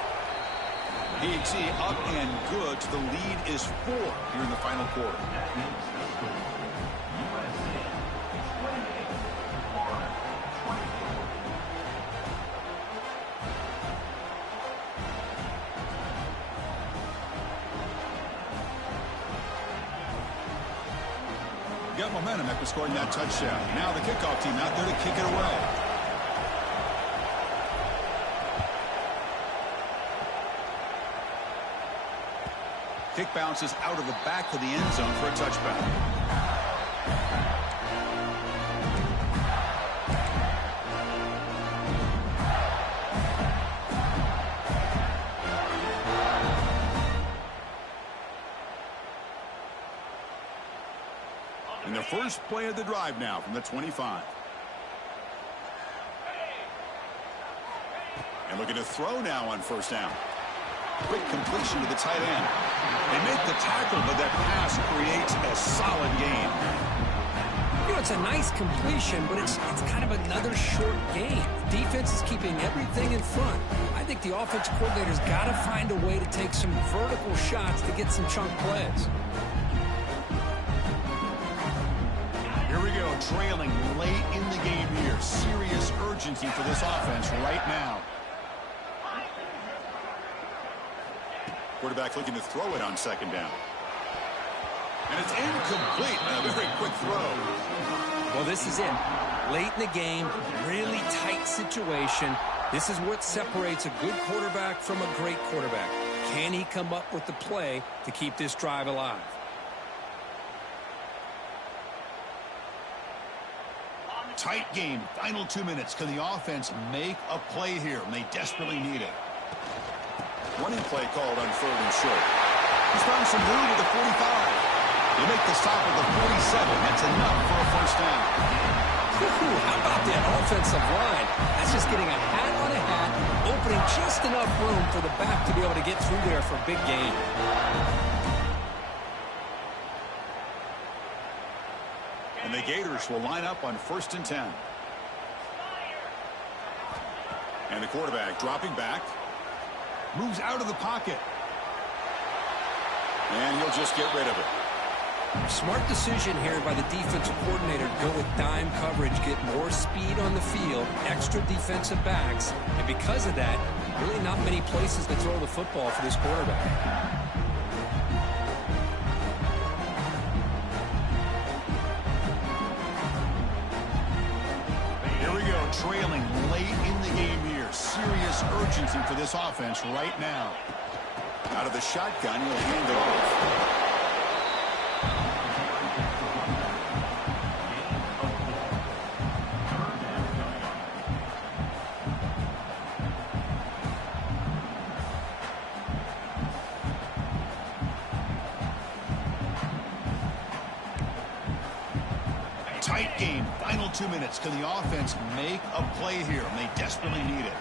PHC up and good. The lead is 4 here in the final quarter. Got momentum after scoring that touchdown. Now the kickoff team out there to kick it away. Kick bounces out of the back of the end zone for a touchback. And the first play of the drive now from the 25. And looking to throw now on first down. Quick completion to the tight end. They make the tackle, but that pass creates a solid gain. You know, it's a nice completion, but it's kind of another short game. Defense is keeping everything in front. I think the offensive coordinator's got to find a way to take some vertical shots to get some chunk plays. Here we go, trailing late in the game here. Serious urgency for this offense right now. Quarterback looking to throw it on second down. And it's incomplete. A very quick throw. Well, this is it. Late in the game, really tight situation. This is what separates a good quarterback from a great quarterback. Can he come up with the play to keep this drive alive? Tight game, final 2 minutes. Can the offense make a play here? And they desperately need it. Running play called on third and short. He's found some room at the 45. They make the stop at the 47. That's enough for a first down. How about that offensive line? That's just getting a hat on a hat, opening just enough room for the back to be able to get through there for a big gain. And the Gators will line up on 1st and 10. And the quarterback dropping back. Moves out of the pocket. And he'll just get rid of it. Smart decision here by the defensive coordinator to go with dime coverage, get more speed on the field, extra defensive backs, and because of that, really not many places to throw the football for this quarterback. Trailing late in the game here. Serious urgency for this offense right now. Out of the shotgun, he'll hand it off. Tight game, final 2 minutes. Can the offense make a play here? And they desperately need it.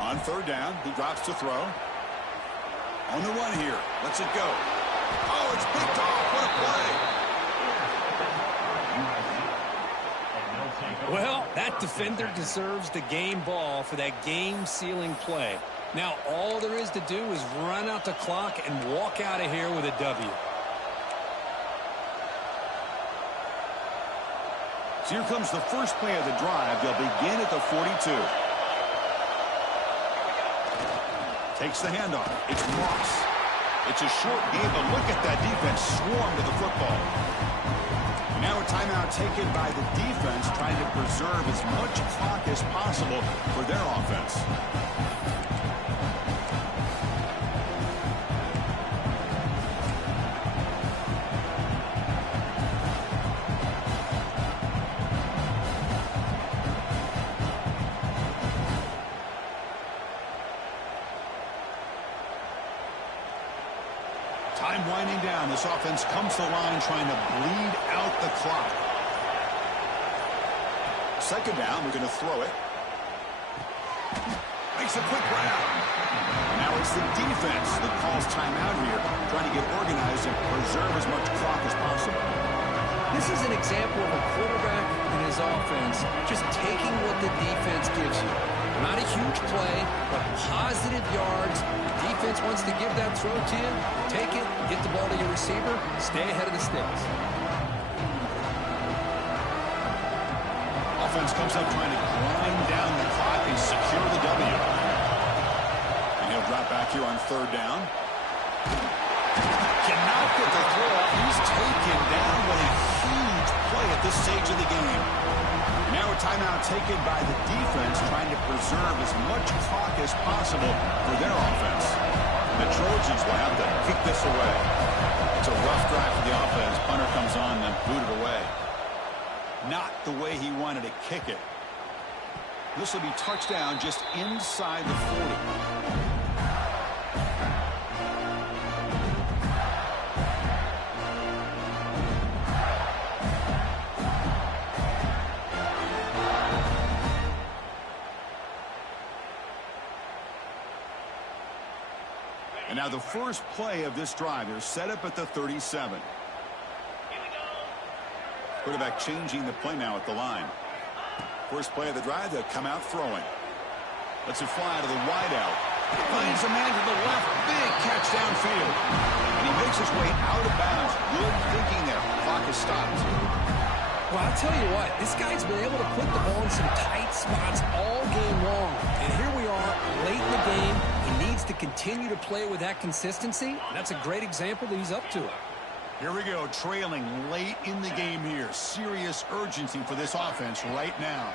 On third down, he drops to throw. On the run here, lets it go. Oh, it's picked off. What a play. Well, that defender deserves the game ball for that game-sealing play. Now, all there is to do is run out the clock and walk out of here with a W. So here comes the first play of the drive. They'll begin at the 42. Takes the handoff. It's Moss. It's a short game, but look at that defense swarm to the football. Now a timeout taken by the defense, trying to preserve as much clock as possible for their offense. Time winding down. This offense comes to the line trying to bleed out the clock. Second down, we're going to throw it. Makes a quick round. Now it's the defense that calls timeout here, trying to get organized and preserve as much clock as possible. This is an example of a quarterback and his offense just taking what the defense gives you. Not a huge play, but positive yards. The defense wants to give that throw to you. Take it, get the ball to your receiver, stay ahead of the sticks. Offense comes up trying to grind down the clock and secure the W. And he'll drop back here on third down. Cannot get the throw off. He's taken down. What a huge play at this stage of the game. Now a timeout taken by the defense, trying to preserve as much clock as possible for their offense. The Trojans will have to kick this away. It's a rough drive for the offense. Punter comes on and booted away. Not the way he wanted to kick it. This will be touchdown just inside the 40. And now the first play of this drive, they're set up at the 37. Quarterback changing the play now at the line. First play of the drive, they'll come out throwing. Lets it fly to the wideout. Finds a man to the left. Big catch downfield. And he makes his way out of bounds. Good thinking there. Clock is stopped. Well, I'll tell you what, this guy's been able to put the ball in some tight spots all game long. And here we are, late in the game. He needs to continue to play with that consistency. That's a great example that he's up to it. Here we go, trailing late in the game here. Serious urgency for this offense right now.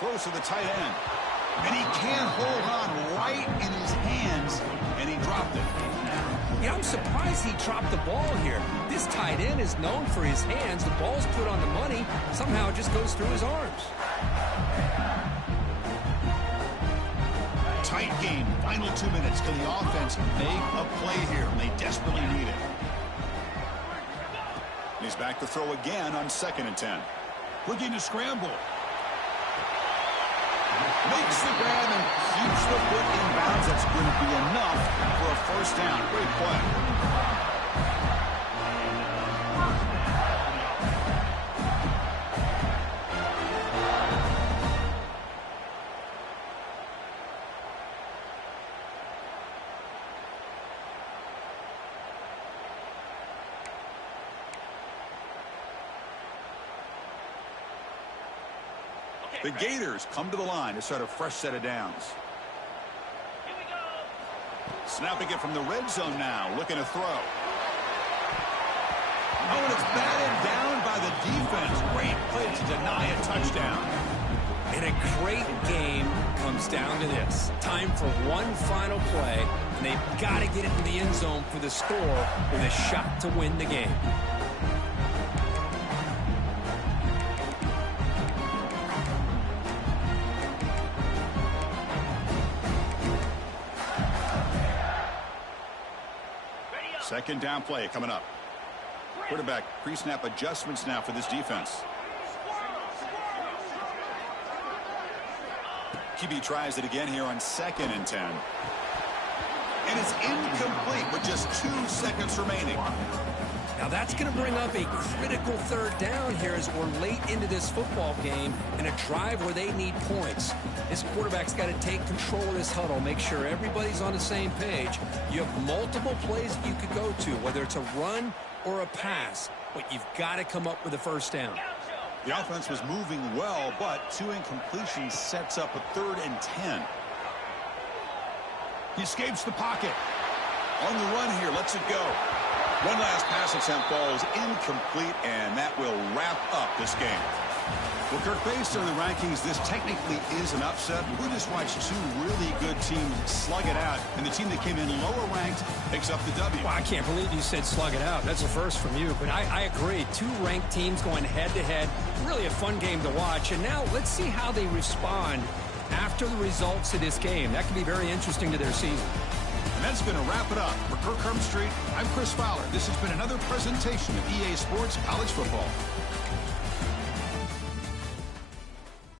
Throws to the tight end. And he can't hold on right in his hands, and he dropped it. Yeah, I'm surprised he dropped the ball here. This tight end is known for his hands. The ball's put on the money. Somehow it just goes through his arms. Tight game, final 2 minutes. Can the offense make a play here? And they desperately need it. And he's back to throw again on 2nd and 10. Looking to scramble. Makes the grab and keeps the foot in bounds. That's going to be enough for a first down. Great play. The Gators come to the line to start a fresh set of downs. Here we go. Snapping it from the red zone now, looking to throw. Oh, and it's batted down by the defense. Great play to deny a touchdown. And a great game comes down to this. Time for one final play, and they've got to get it in the end zone for the score with a shot to win the game. Second down play coming up. Quarterback pre-snap adjustments now for this defense. QB tries it again here on 2nd and 10. And it's incomplete with just 2 seconds remaining. Now that's going to bring up a critical 3rd down here as we're late into this football game in a drive where they need points. This quarterback's got to take control of this huddle, make sure everybody's on the same page. You have multiple plays that you could go to, whether it's a run or a pass, but you've got to come up with a first down. The offense was moving well, but 2 incompletions sets up a 3rd and 10. He escapes the pocket. On the run here, lets it go. One last pass attempt falls incomplete, and that will wrap up this game. Well, Kirk, based on the rankings, this technically is an upset. We just watched 2 really good teams slug it out, and the team that came in lower ranked picks up the W. Well, I can't believe you said slug it out. That's a first from you, but I agree. 2 ranked teams going head-to-head. Really a fun game to watch, and now let's see how they respond after the results of this game. That could be very interesting to their season. And that's going to wrap it up. For Kirk Herbstreit, I'm Chris Fowler. This has been another presentation of EA Sports College Football.